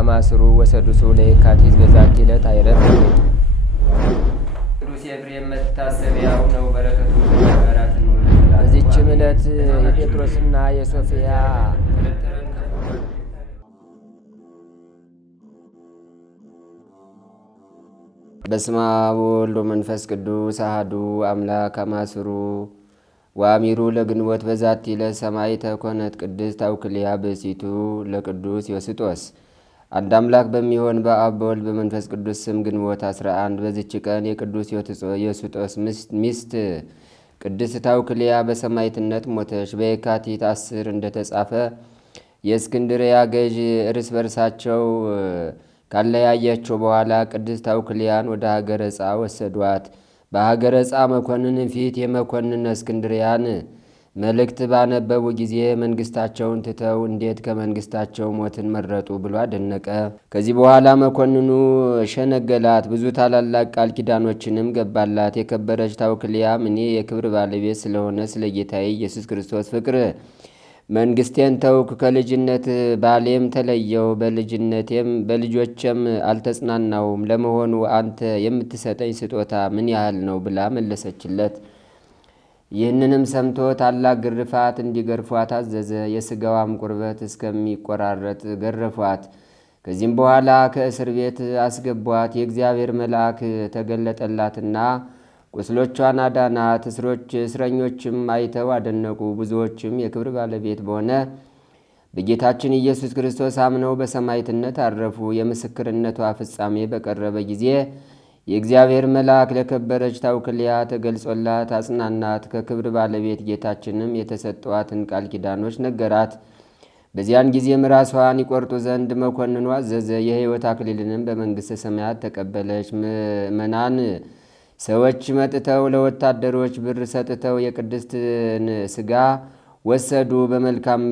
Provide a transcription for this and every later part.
ከማስሩ ወሰዱሱ ለየካቲት በዛቲ ዕለት አይረፍ። ቅዱስ ኤፍሬም መታሰቢያው ነው። በረከቱ ጋራት ነው። በዚችም ዕለት የጴጥሮስና የሶፊያ በስመ አብ ወወልድ ወመንፈስ ቅዱስ አሐዱ አምላክ አማስሩ ወአሚሩ ለግንቦት በዛቲ ዕለት ሰማዕት ኮነት ቅድስት አውክልያ ብእሲቱ ለቅዱስ ዮስጦስ። አንድ አምላክ በሚሆን በአብ በወልድ በመንፈስ ቅዱስ ስም ግንቦት 11 በዚች ቀን የቅዱስ ዮስጦስ ሚስት ቅድስት አውክልያ በሰማዕትነት ሞተች። በየካቲት 10 እንደተጻፈ የእስክንድርያ ገዥ እርስ በርሳቸው ካለያያቸው በኋላ ቅድስት አውክልያን ወደ ሀገረ ዕፃ ወሰዷት። በሀገረ ዕፃ መኮንን ፊት የመኮንን እስክንድርያን መልእክት ባነበቡ ጊዜ መንግስታቸውን ትተው እንዴት ከመንግስታቸው ሞትን መረጡ ብሎ አደነቀ። ከዚህ በኋላ መኮንኑ ሸነገላት፣ ብዙ ታላላቅ ቃል ኪዳኖችንም ገባላት። የከበረች አውክልያም እኔ የክብር ባለቤት ስለሆነ ስለ ጌታዬ ኢየሱስ ክርስቶስ ፍቅር መንግስቴን ተውኩ፣ ከልጅነት ባሌም ተለየው፣ በልጆችም አልተጽናናውም። ለመሆኑ አንተ የምትሰጠኝ ስጦታ ምን ያህል ነው ብላ መለሰችለት። ይህንንም ሰምቶ ታላቅ ግርፋት እንዲገርፏት አዘዘ። የስጋዋም ቁርበት እስከሚቆራረጥ ገረፏት። ከዚህም በኋላ ከእስር ቤት አስገቧት። የእግዚአብሔር መልአክ ተገለጠላትና ቁስሎቿን አዳናት። እስረኞችም አይተው አደነቁ። ብዙዎችም የክብር ባለቤት በሆነ በጌታችን ኢየሱስ ክርስቶስ አምነው በሰማዕትነት አረፉ። የምስክርነቷ ፍጻሜ በቀረበ ጊዜ የእግዚአብሔር መልአክ ለከበረች አውክልያ ተገልጾላት አጽናናት። ከክብር ባለቤት ጌታችንም የተሰጠዋትን ቃል ኪዳኖች ነገራት። በዚያን ጊዜም ራሷን ይቆርጡ ዘንድ መኮንኑ አዘዘ። የሕይወት አክሊልንም በመንግሥተ ሰማያት ተቀበለች። ምእመናን ሰዎች መጥተው ለወታደሮች ብር ሰጥተው የቅድስትን ሥጋ ወሰዱ። በመልካም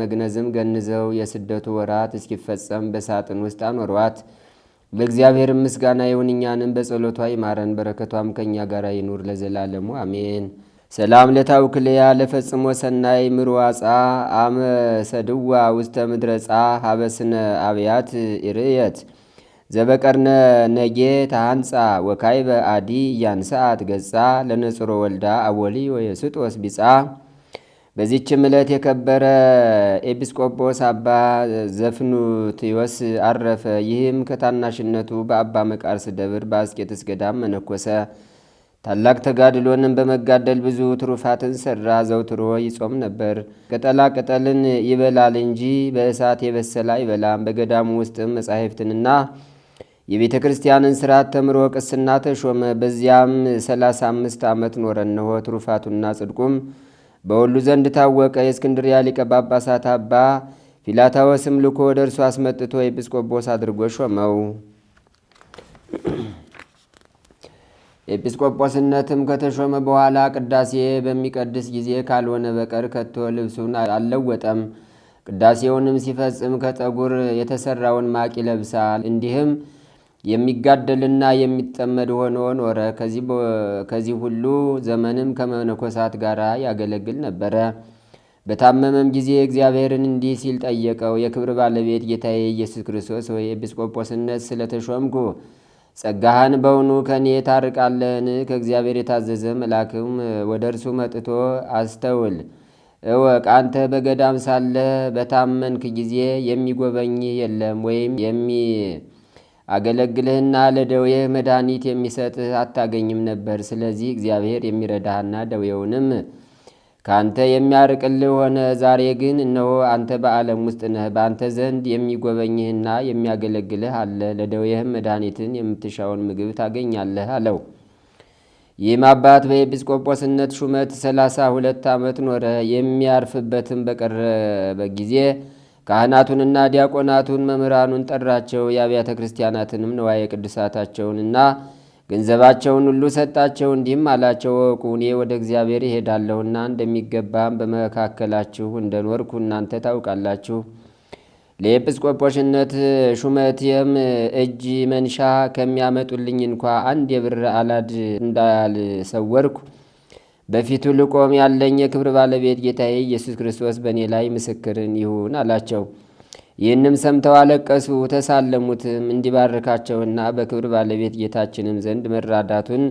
መግነዝም ገንዘው የስደቱ ወራት እስኪፈጸም በሳጥን ውስጥ አኖሯት። ለእግዚአብሔር ምስጋና ይሁን፣ እኛንም በጸሎቷ ይማረን፣ በረከቷም ከእኛ ጋር ይኑር ለዘላለሙ አሜን። ሰላም ለታውክልያ ለፈጽሞ ሰናይ ምርዋፃ አመሰድዋ ውስተ ምድረፃ ሀበስነ አብያት ኢርየት ዘበቀርነ ነጌ ታሃንፃ ወካይበ አዲ ያንሰአት ገጻ ለነጽሮ ወልዳ አወሊ ወየስጦስ ቢጻ። በዚችም ዕለት የከበረ ኤጲስቆጶስ አባ ዘፍኑትዮስ አረፈ። ይህም ከታናሽነቱ በአባ መቃርስ ደብር በአስቄጥስ ገዳም መነኮሰ። ታላቅ ተጋድሎንም በመጋደል ብዙ ትሩፋትን ሰራ። ዘውትሮ ይጾም ነበር። ቅጠላ ቅጠልን ይበላል እንጂ በእሳት የበሰለ አይበላም። በገዳሙ ውስጥም መጻሕፍትንና የቤተ ክርስቲያንን ሥርዓት ተምሮ ቅስና ተሾመ። በዚያም 35 ዓመት ኖረ። እነሆ ትሩፋቱና ጽድቁም በሁሉ ዘንድ ታወቀ። የእስክንድርያ ሊቀ ጳጳሳት አባ ፊላታዎስም ልኮ ወደ እርሱ አስመጥቶ ኤጲስቆጶስ አድርጎ ሾመው። ኤጲስቆጶስነትም ከተሾመ በኋላ ቅዳሴ በሚቀድስ ጊዜ ካልሆነ በቀር ከቶ ልብሱን አልለወጠም። ቅዳሴውንም ሲፈጽም ከጠጉር የተሰራውን ማቅ ይለብሳል። እንዲህም የሚጋደልና የሚጠመድ ሆኖ ኖረ። ከዚህ ሁሉ ዘመንም ከመነኮሳት ጋር ያገለግል ነበረ። በታመመም ጊዜ እግዚአብሔርን እንዲህ ሲል ጠየቀው። የክብር ባለቤት ጌታዬ ኢየሱስ ክርስቶስ ሆይ ኤጲስቆጶስነት ስለተሾምኩ ጸጋህን በውኑ ከእኔ ታርቃለህን? ከእግዚአብሔር የታዘዘ መልአክም ወደ እርሱ መጥቶ አስተውል እወቅ፣ አንተ በገዳም ሳለህ በታመንክ ጊዜ የሚጎበኝህ የለም ወይም የሚያገለግልህና ለደዌህ መድኃኒት የሚሰጥህ አታገኝም ነበር። ስለዚህ እግዚአብሔር የሚረዳህና ደዌውንም ከአንተ የሚያርቅልህ ሆነ። ዛሬ ግን እነሆ አንተ በዓለም ውስጥ ነህ። በአንተ ዘንድ የሚጎበኝህና የሚያገለግልህ አለ። ለደዌህም መድኃኒትን የምትሻውን ምግብ ታገኛለህ አለው። ይህም አባት በኤጲስቆጶስነት ሹመት 32 ዓመት ኖረ። የሚያርፍበትም በቀረበ ጊዜ ካህናቱንና ዲያቆናቱን መምህራኑን ጠራቸው። የአብያተ ክርስቲያናትንም ንዋየ ቅድሳታቸውንና ገንዘባቸውን ሁሉ ሰጣቸው። እንዲህም አላቸው፣ ወቁ እኔ ወደ እግዚአብሔር ይሄዳለሁና እንደሚገባም በመካከላችሁ እንደኖርኩ እናንተ ታውቃላችሁ። ለኤጲስቆጶስነት ሹመቴም እጅ መንሻ ከሚያመጡልኝ እንኳ አንድ የብር አላድ እንዳልሰወርኩ በፊቱ ልቆም ያለኝ የክብር ባለቤት ጌታዬ ኢየሱስ ክርስቶስ በእኔ ላይ ምስክርን ይሁን አላቸው። ይህንም ሰምተው አለቀሱ፣ ተሳለሙትም። እንዲባርካቸውና በክብር ባለቤት ጌታችንም ዘንድ መራዳቱን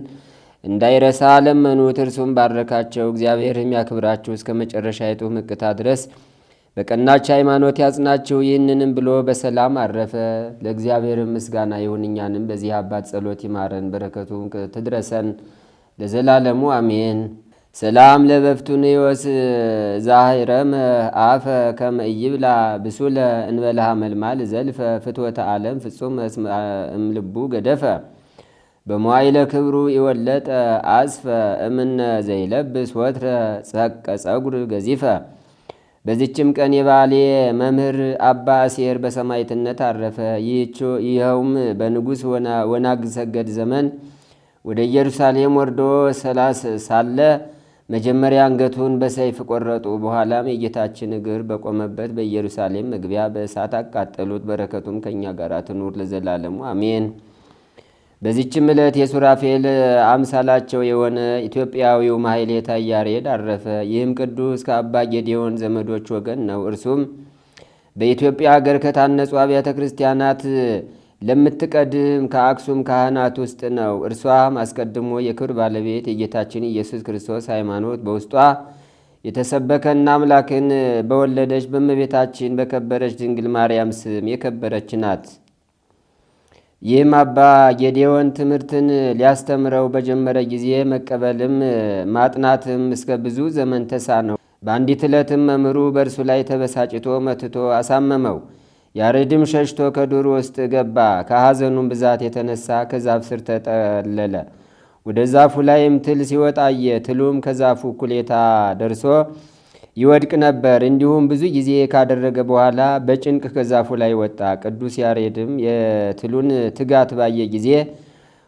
እንዳይረሳ ለመኑት። እርሱም ባረካቸው። እግዚአብሔርም ያክብራችሁ እስከ መጨረሻይቱ ምቅታ ድረስ በቀናች ሃይማኖት ያጽናችሁ። ይህንንም ብሎ በሰላም አረፈ። ለእግዚአብሔርም ምስጋና ይሁን፣ እኛንም በዚህ አባት ጸሎት ይማረን፣ በረከቱም ትድረሰን ለዘላለሙ አሜን። ሰላም ለበፍቱንዮስ ዛሂረመ አፈ ከመ ኢይብላ ብሱለ እንበልሃ መልማል ዘልፈ ፍትወተ ዓለም ፍጹም እምልቡ ገደፈ በመዋይለ ክብሩ ይወለጠ አስፈ እምነ ዘይለብስ ወትረ ጸቀ ጸጉር ገዚፈ። በዚችም ቀን የባሌ መምህር አባ አሴር በሰማዕትነት አረፈ። ይኸውም በንጉሥ ወናግ ሰገድ ዘመን ወደ ኢየሩሳሌም ወርዶ ሳለ መጀመሪያ አንገቱን በሰይፍ ቆረጡ። በኋላም የጌታችን እግር በቆመበት በኢየሩሳሌም መግቢያ በእሳት አቃጠሉት። በረከቱም ከእኛ ጋር ትኑር ለዘላለሙ አሜን። በዚችም ዕለት የሱራፌል አምሳላቸው የሆነ ኢትዮጵያዊው ማሕሌተ ያሬድ አረፈ። ይህም ቅዱስ ከአባ ጌዴዎን ዘመዶች ወገን ነው። እርሱም በኢትዮጵያ ሀገር ከታነጹ አብያተ ክርስቲያናት ለምትቀድም ከአክሱም ካህናት ውስጥ ነው። እርሷም አስቀድሞ የክብር ባለቤት የጌታችን ኢየሱስ ክርስቶስ ሃይማኖት በውስጧ የተሰበከና አምላክን በወለደች በእመቤታችን በከበረች ድንግል ማርያም ስም የከበረች ናት። ይህም አባ ጌዴዎን ትምህርትን ሊያስተምረው በጀመረ ጊዜ መቀበልም ማጥናትም እስከ ብዙ ዘመን ተሳነው። በአንዲት ዕለትም መምህሩ በእርሱ ላይ ተበሳጭቶ መትቶ አሳመመው። ያሬድም ሸሽቶ ከዱር ውስጥ ገባ። ከሐዘኑም ብዛት የተነሳ ከዛፍ ስር ተጠለለ። ወደ ዛፉ ላይም ትል ሲወጣ አየ። ትሉም ከዛፉ እኩሌታ ደርሶ ይወድቅ ነበር። እንዲሁም ብዙ ጊዜ ካደረገ በኋላ በጭንቅ ከዛፉ ላይ ወጣ። ቅዱስ ያሬድም የትሉን ትጋት ባየ ጊዜ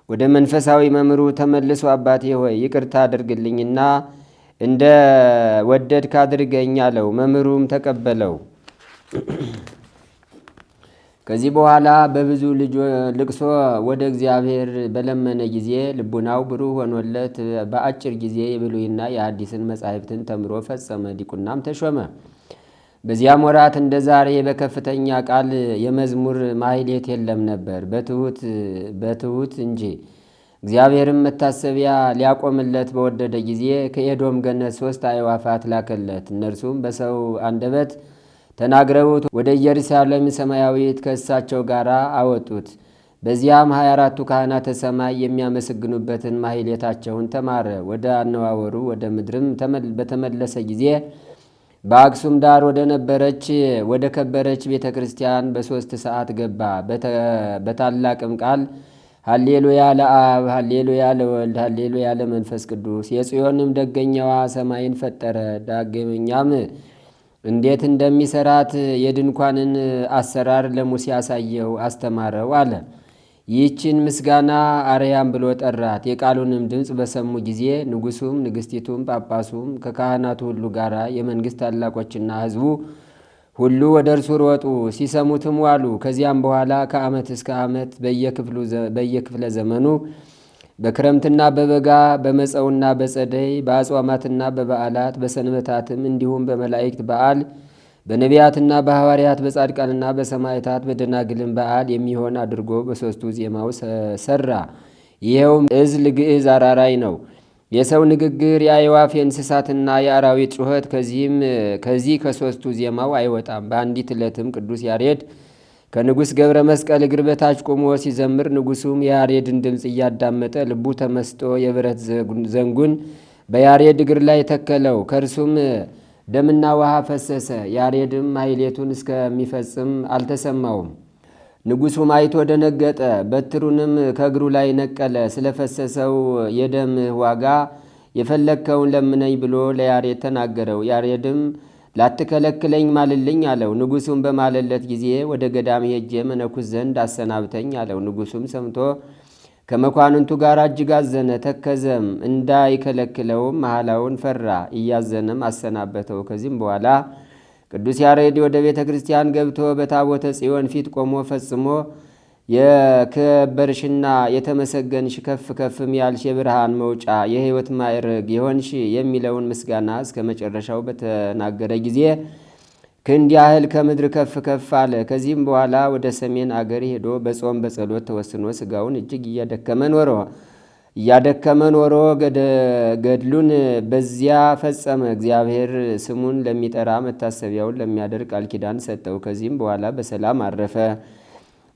ወደ መንፈሳዊ መምህሩ ተመልሶ አባቴ ሆይ ይቅርታ አድርግልኝና እንደ ወደድክ አድርገኝ አለው። መምህሩም ተቀበለው። ከዚህ በኋላ በብዙ ልቅሶ ወደ እግዚአብሔር በለመነ ጊዜ ልቡናው ብሩህ ሆኖለት በአጭር ጊዜ የብሉይና የሐዲስን መጻሕፍትን ተምሮ ፈጸመ። ዲቁናም ተሾመ። በዚያም ወራት እንደ ዛሬ በከፍተኛ ቃል የመዝሙር ማሕሌት የለም ነበር፣ በትሑት እንጂ። እግዚአብሔርም መታሰቢያ ሊያቆምለት በወደደ ጊዜ ከኤዶም ገነት 3 አዕዋፋት ላከለት። እነርሱም በሰው አንደበት ተናግረውት ወደ ኢየሩሳሌም ሰማያዊት ከእሳቸው ጋር አወጡት። በዚያም 24ቱ ካህናተ ሰማይ የሚያመሰግኑበትን ማሕሌታቸውን ተማረ። ወደ አነዋወሩ ወደ ምድርም በተመለሰ ጊዜ በአክሱም ዳር ወደ ነበረች ወደ ከበረች ቤተ ክርስቲያን በ3 ሰዓት ገባ። በታላቅም ቃል ሃሌሉያ ለአብ፣ ሃሌሉያ ለወልድ፣ ሃሌሉያ ለመንፈስ ቅዱስ። የጽዮንም ደገኛዋ ሰማይን ፈጠረ። ዳግመኛም እንዴት እንደሚሰራት የድንኳንን አሰራር ለሙሴ ያሳየው አስተማረው አለ። ይህችን ምስጋና አርያም ብሎ ጠራት። የቃሉንም ድምፅ በሰሙ ጊዜ ንጉሱም፣ ንግስቲቱም፣ ጳጳሱም ከካህናቱ ሁሉ ጋር የመንግስት ታላቆችና ሕዝቡ ሁሉ ወደ እርሱ ሮጡ፣ ሲሰሙትም ዋሉ። ከዚያም በኋላ ከዓመት እስከ ዓመት በየክፍለ ዘመኑ በክረምትና በበጋ በመጸውና በጸደይ በአጽዋማትና በበዓላት በሰንበታትም እንዲሁም በመላእክት በዓል በነቢያትና በሐዋርያት በጻድቃንና በሰማዕታት በደናግልም በዓል የሚሆን አድርጎ በሦስቱ ዜማው ሰራ። ይኸውም ዕዝል፣ ግዕዝ፣ አራራይ ነው። የሰው ንግግር፣ የአዕዋፍ፣ የእንስሳትና የአራዊት ጩኸት ከዚህ ከሦስቱ ዜማው አይወጣም። በአንዲት ዕለትም ቅዱስ ያሬድ ከንጉሥ ገብረ መስቀል እግር በታች ቆሞ ሲዘምር ንጉሡም የያሬድን ድምፅ እያዳመጠ ልቡ ተመስጦ የብረት ዘንጉን በያሬድ እግር ላይ ተከለው። ከእርሱም ደምና ውሃ ፈሰሰ። ያሬድም ማሕሌቱን እስከሚፈጽም አልተሰማውም። ንጉሡም አይቶ ደነገጠ። በትሩንም ከእግሩ ላይ ነቀለ። ስለፈሰሰው የደም ዋጋ የፈለግከውን ለምነኝ ብሎ ለያሬድ ተናገረው። ያሬድም ላትከለክለኝ ማልልኝ አለው። ንጉሡም በማለለት ጊዜ ወደ ገዳም ሄጄ መነኩስ ዘንድ አሰናብተኝ አለው። ንጉሡም ሰምቶ ከመኳንንቱ ጋር እጅግ አዘነ፣ ተከዘም። እንዳይከለክለውም መሐላውን ፈራ። እያዘነም አሰናበተው። ከዚህም በኋላ ቅዱስ ያሬድ ወደ ቤተ ክርስቲያን ገብቶ በታቦተ ጽዮን ፊት ቆሞ ፈጽሞ የከበርሽና የተመሰገንሽ ከፍ ከፍም ያልሽ የብርሃን መውጫ የሕይወት ማዕረግ የሆንሽ የሚለውን ምስጋና እስከ መጨረሻው በተናገረ ጊዜ ክንድ ያህል ከምድር ከፍ ከፍ አለ። ከዚህም በኋላ ወደ ሰሜን አገር ሄዶ በጾም በጸሎት ተወስኖ ሥጋውን እጅግ እያደከመ ኖሮ ገድሉን በዚያ ፈጸመ። እግዚአብሔር ስሙን ለሚጠራ መታሰቢያውን ለሚያደርግ ቃል ኪዳን ሰጠው። ከዚህም በኋላ በሰላም አረፈ።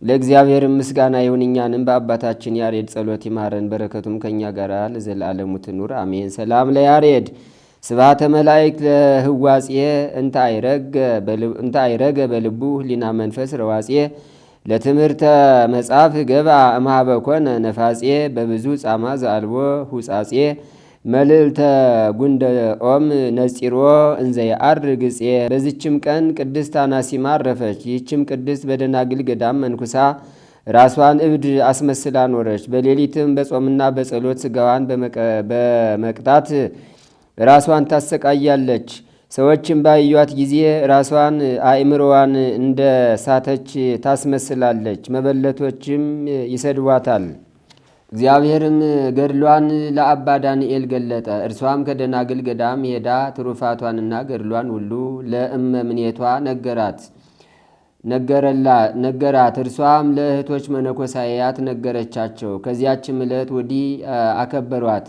ለእግዚአብሔር ምስጋና ይሁን። እኛንም በአባታችን ያሬድ ጸሎት ይማረን፣ በረከቱም ከእኛ ጋር ለዘላለሙ ትኑር አሜን። ሰላም ለያሬድ ስብሐተ መላእክት ለህዋጼ እንተ አይረገ በልቡ ህሊና መንፈስ ረዋጼ ለትምህርተ መጽሐፍ ገባ እምኀበ ኮነ ነፋጼ በብዙ ጻማ ዘአልቦ ሁጻጼ መልዕልተ ጉንደ ኦም ነጺሮ እንዘ የዐርግ ዕፄ። በዚችም ቀን ቅድስት አናሲማ አረፈች። ይህችም ቅድስት በደናግል ገዳም መንኩሳ ራሷን እብድ አስመስላ ኖረች። በሌሊትም በጾምና በጸሎት ሥጋዋን በመቅጣት ራሷን ታሰቃያለች። ሰዎችም ባዩዋት ጊዜ ራሷን አእምሮዋን እንደ ሳተች ታስመስላለች። መበለቶችም ይሰድቧታል። እግዚአብሔርም ገድሏን ለአባ ዳንኤል ገለጠ። እርሷም ከደናግል ገዳም ሄዳ ትሩፋቷንና ገድሏን ሁሉ ለእመምኔቷ ነገራት። እርሷም ለእህቶች መነኮሳያት ነገረቻቸው። ከዚያችም ዕለት ወዲህ አከበሯት።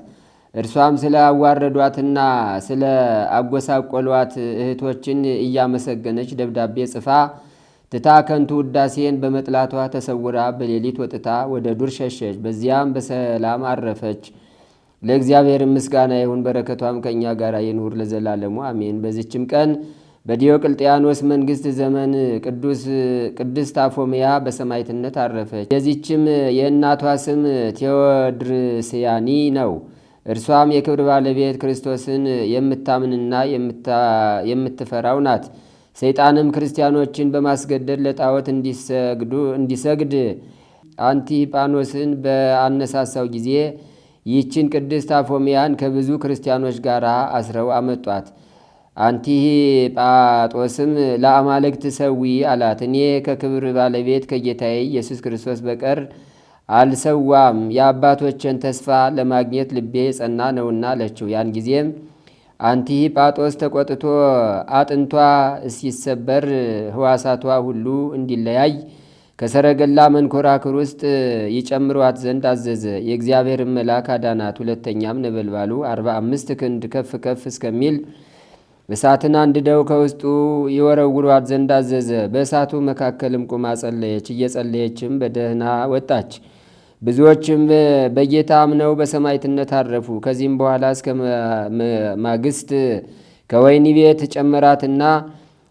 እርሷም ስለ አዋረዷትና ስለ አጎሳቆሏት እህቶችን እያመሰገነች ደብዳቤ ጽፋ ትታ ከንቱ ውዳሴን በመጥላቷ ተሰውራ በሌሊት ወጥታ ወደ ዱር ሸሸች። በዚያም በሰላም አረፈች። ለእግዚአብሔር ምስጋና ይሁን፣ በረከቷም ከእኛ ጋር ይኑር ለዘላለሙ አሜን። በዚችም ቀን በዲዮቅልጥያኖስ መንግሥት ዘመን ቅድስት አፎምያ በሰማዕትነት አረፈች። የዚችም የእናቷ ስም ቴዎድርስያኒ ነው። እርሷም የክብር ባለቤት ክርስቶስን የምታምንና የምትፈራው ናት። ሰይጣንም ክርስቲያኖችን በማስገደድ ለጣዖት እንዲሰግድ አንቲጳኖስን በአነሳሳው ጊዜ ይህችን ቅድስት አፎምያን ከብዙ ክርስቲያኖች ጋር አስረው አመጧት። አንቲጳጦስም ለአማልክት ሰዊ አላት። እኔ ከክብር ባለቤት ከጌታዬ ኢየሱስ ክርስቶስ በቀር አልሰዋም፣ የአባቶችን ተስፋ ለማግኘት ልቤ ጸና ነውና አለችው። ያን ጊዜም አንቲጳጦስ ተቆጥቶ አጥንቷ ሲሰበር ሕዋሳቷ ሁሉ እንዲለያይ ከሰረገላ መንኮራኩር ውስጥ ይጨምሯት ዘንድ አዘዘ። የእግዚአብሔር መልአክ አዳናት። ሁለተኛም ነበልባሉ 45 ክንድ ከፍ ከፍ እስከሚል እሳትን አንድደው ከውስጡ ይወረውሯት ዘንድ አዘዘ። በእሳቱ መካከልም ቁማ ጸለየች። እየጸለየችም በደህና ወጣች። ብዙዎችም በጌታ አምነው በሰማዕትነት አረፉ። ከዚህም በኋላ እስከ ማግስት ከወህኒ ቤት ጨመራትና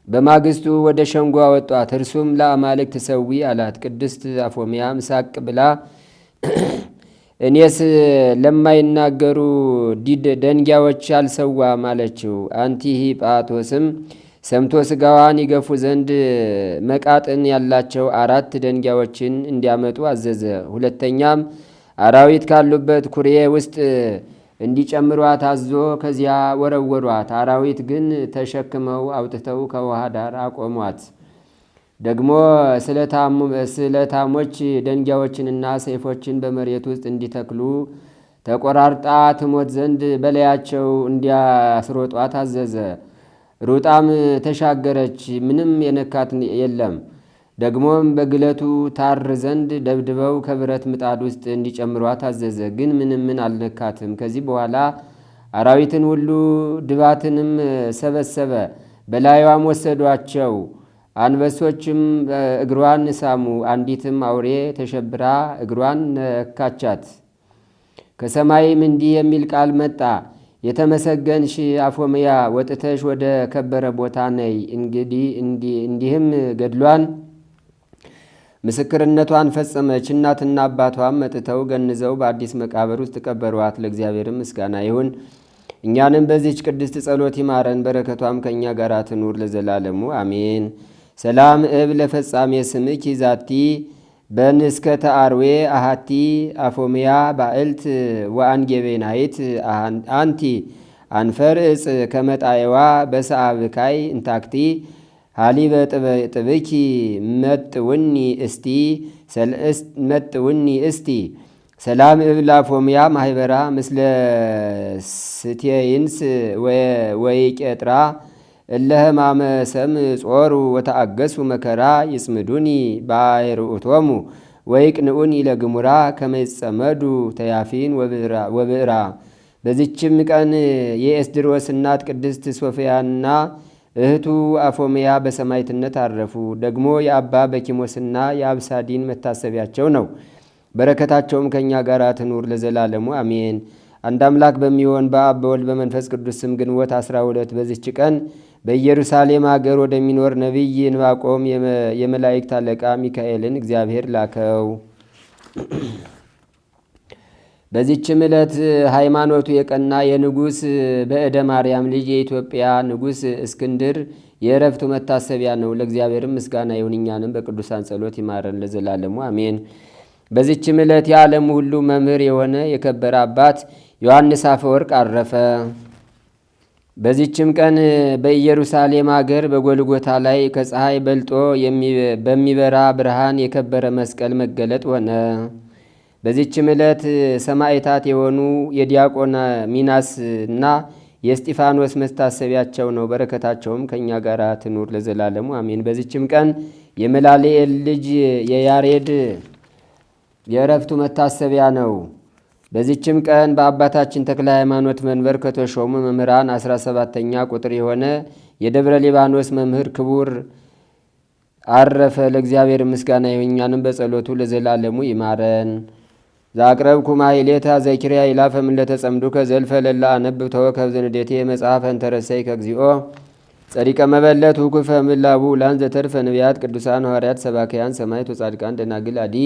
በማግስቱ ወደ ሸንጎ አወጧት። እርሱም ለአማልክት ሰዊ አላት። ቅድስት አፎምያም ሳቅ ብላ እኔስ ለማይናገሩ ደንጊያዎች አልሰዋም አለችው። አንቲጳጦስም ሰምቶ ሥጋዋን ይገፉ ዘንድ መቃጥን ያላቸው 4 ደንጊያዎችን እንዲያመጡ አዘዘ። ሁለተኛም አራዊት ካሉበት ኩሬ ውስጥ እንዲጨምሯት አዞ ከዚያ ወረወሯት። አራዊት ግን ተሸክመው አውጥተው ከውሃ ዳር አቆሟት። ደግሞ ስለታሞች ደንጊያዎችንና ሰይፎችን በመሬት ውስጥ እንዲተክሉ ተቆራርጣ ትሞት ዘንድ በላያቸው እንዲያስሮጧት አዘዘ። ሩጣም ተሻገረች፣ ምንም የነካት የለም። ደግሞም በግለቱ ታር ዘንድ ደብድበው ከብረት ምጣድ ውስጥ እንዲጨምሯት አዘዘ። ግን ምንም አልነካትም። ከዚህ በኋላ አራዊትን ሁሉ ድባትንም ሰበሰበ፣ በላዩዋም ወሰዷቸው። አንበሶችም እግሯን ሳሙ። አንዲትም አውሬ ተሸብራ እግሯን ነካቻት። ከሰማይም እንዲህ የሚል ቃል መጣ። የተመሰገንሽ አፎምያ ወጥተሽ ወደ ከበረ ቦታ ነይ። እንዲህም ገድሏን ምስክርነቷን ፈጸመች። እናትና አባቷም መጥተው ገንዘው በአዲስ መቃብር ውስጥ ቀበሯት። ለእግዚአብሔርም ምስጋና ይሁን፣ እኛንም በዚች ቅድስት ጸሎት ይማረን፣ በረከቷም ከእኛ ጋር ትኑር ለዘላለሙ አሜን። ሰላም እብ ለፈጻሜ ስምኪ ዛቲ በንስከተ አርዌ አሃቲ አፎምያ ባዕልት ወአንጌቤናይት አንቲ አንፈር እጽ ከመጣየዋ በሰአብካይ እንታክቲ ሃሊበ ጥብኪ መጥውኒ እስቲ ሰላም እብል አፎምያ ማህበራ ምስለ ስቴይንስ ወይ ቄጥራ እለ ሕማመ ሰምዕ ጾሩ ወተአገሱ መከራ ይጽምዱኒ ባሕርኡቶሙ ወይቅንኡኒ ለግሙራ ከመ ይጸመዱ ተያፊን ወብዕራ። በዚችም ቀን የኤስድሮስ እናት ቅድስት ሶፊያና እህቱ አፎምያ በሰማዕትነት አረፉ። ደግሞ የአባ በኪሞስና የአብሳዲን መታሰቢያቸው ነው። በረከታቸውም ከእኛ ጋር ትኑር ለዘላለሙ አሜን። አንድ አምላክ በሚሆን በአብ በወልድ በመንፈስ ቅዱስ ስም ግንቦት 12 በዚች ቀን በኢየሩሳሌም አገር ወደሚኖር ነቢይ ዕንባቆም የመላእክት አለቃ ሚካኤልን እግዚአብሔር ላከው። በዚችም ዕለት ሃይማኖቱ የቀና የንጉሥ በእደ ማርያም ልጅ የኢትዮጵያ ንጉሥ እስክንድር የእረፍቱ መታሰቢያ ነው። ለእግዚአብሔርም ምስጋና ይሁን፣ እኛንም በቅዱሳን ጸሎት ይማረን ለዘላለሙ አሜን። በዚችም ዕለት የዓለሙ ሁሉ መምህር የሆነ የከበረ አባት ዮሐንስ አፈወርቅ አረፈ። በዚችም ቀን በኢየሩሳሌም አገር በጎልጎታ ላይ ከፀሐይ በልጦ በሚበራ ብርሃን የከበረ መስቀል መገለጥ ሆነ። በዚችም ዕለት ሰማዕታት የሆኑ የዲያቆን ሚናስና የእስጢፋኖስ መታሰቢያቸው ነው። በረከታቸውም ከእኛ ጋር ትኑር ለዘላለሙ አሜን። በዚችም ቀን የመላልኤል ልጅ የያሬድ የእረፍቱ መታሰቢያ ነው። በዚችም ቀን በአባታችን ተክለ ሃይማኖት መንበር ከተሾሙ መምህራን 17ተኛ ቁጥር የሆነ የደብረ ሊባኖስ መምህር ክቡር አረፈ። ለእግዚአብሔር ምስጋና ይሁን፣ እኛንም በጸሎቱ ለዘላለሙ ይማረን። ዛቅረብኩ ማሕሌታ ዘኪርያ ይላፈም ለተጸምዱከ ዘልፈ ለላ አነብብ ተወከብ ዘንዴቴ መጽሐፈ እንተረሰይ ከግዚኦ ጸዲቀ መበለት ውኩፈ ምላቡ ላን ዘተርፈ ነቢያት ቅዱሳን ሐዋርያት ሰባክያን ሰማዕት ወጻድቃን ደናግል አዲ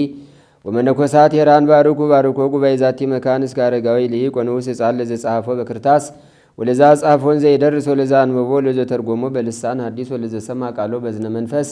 ወመነኮሳት ሄራን ባርኩ ባርኮ ጉባኤ ዛቲ መካን እስከ አረጋዊ ልሂቅ ወንዑስ ሕፃን ለዘጻፎ በክርታስ ወለዛ ጻፎን ዘይደርስ ወለዛ አንበቦ ለዘተርጎሞ በልሳን ሐዲስ ወለዘሰማ ቃሎ በዝነ መንፈስ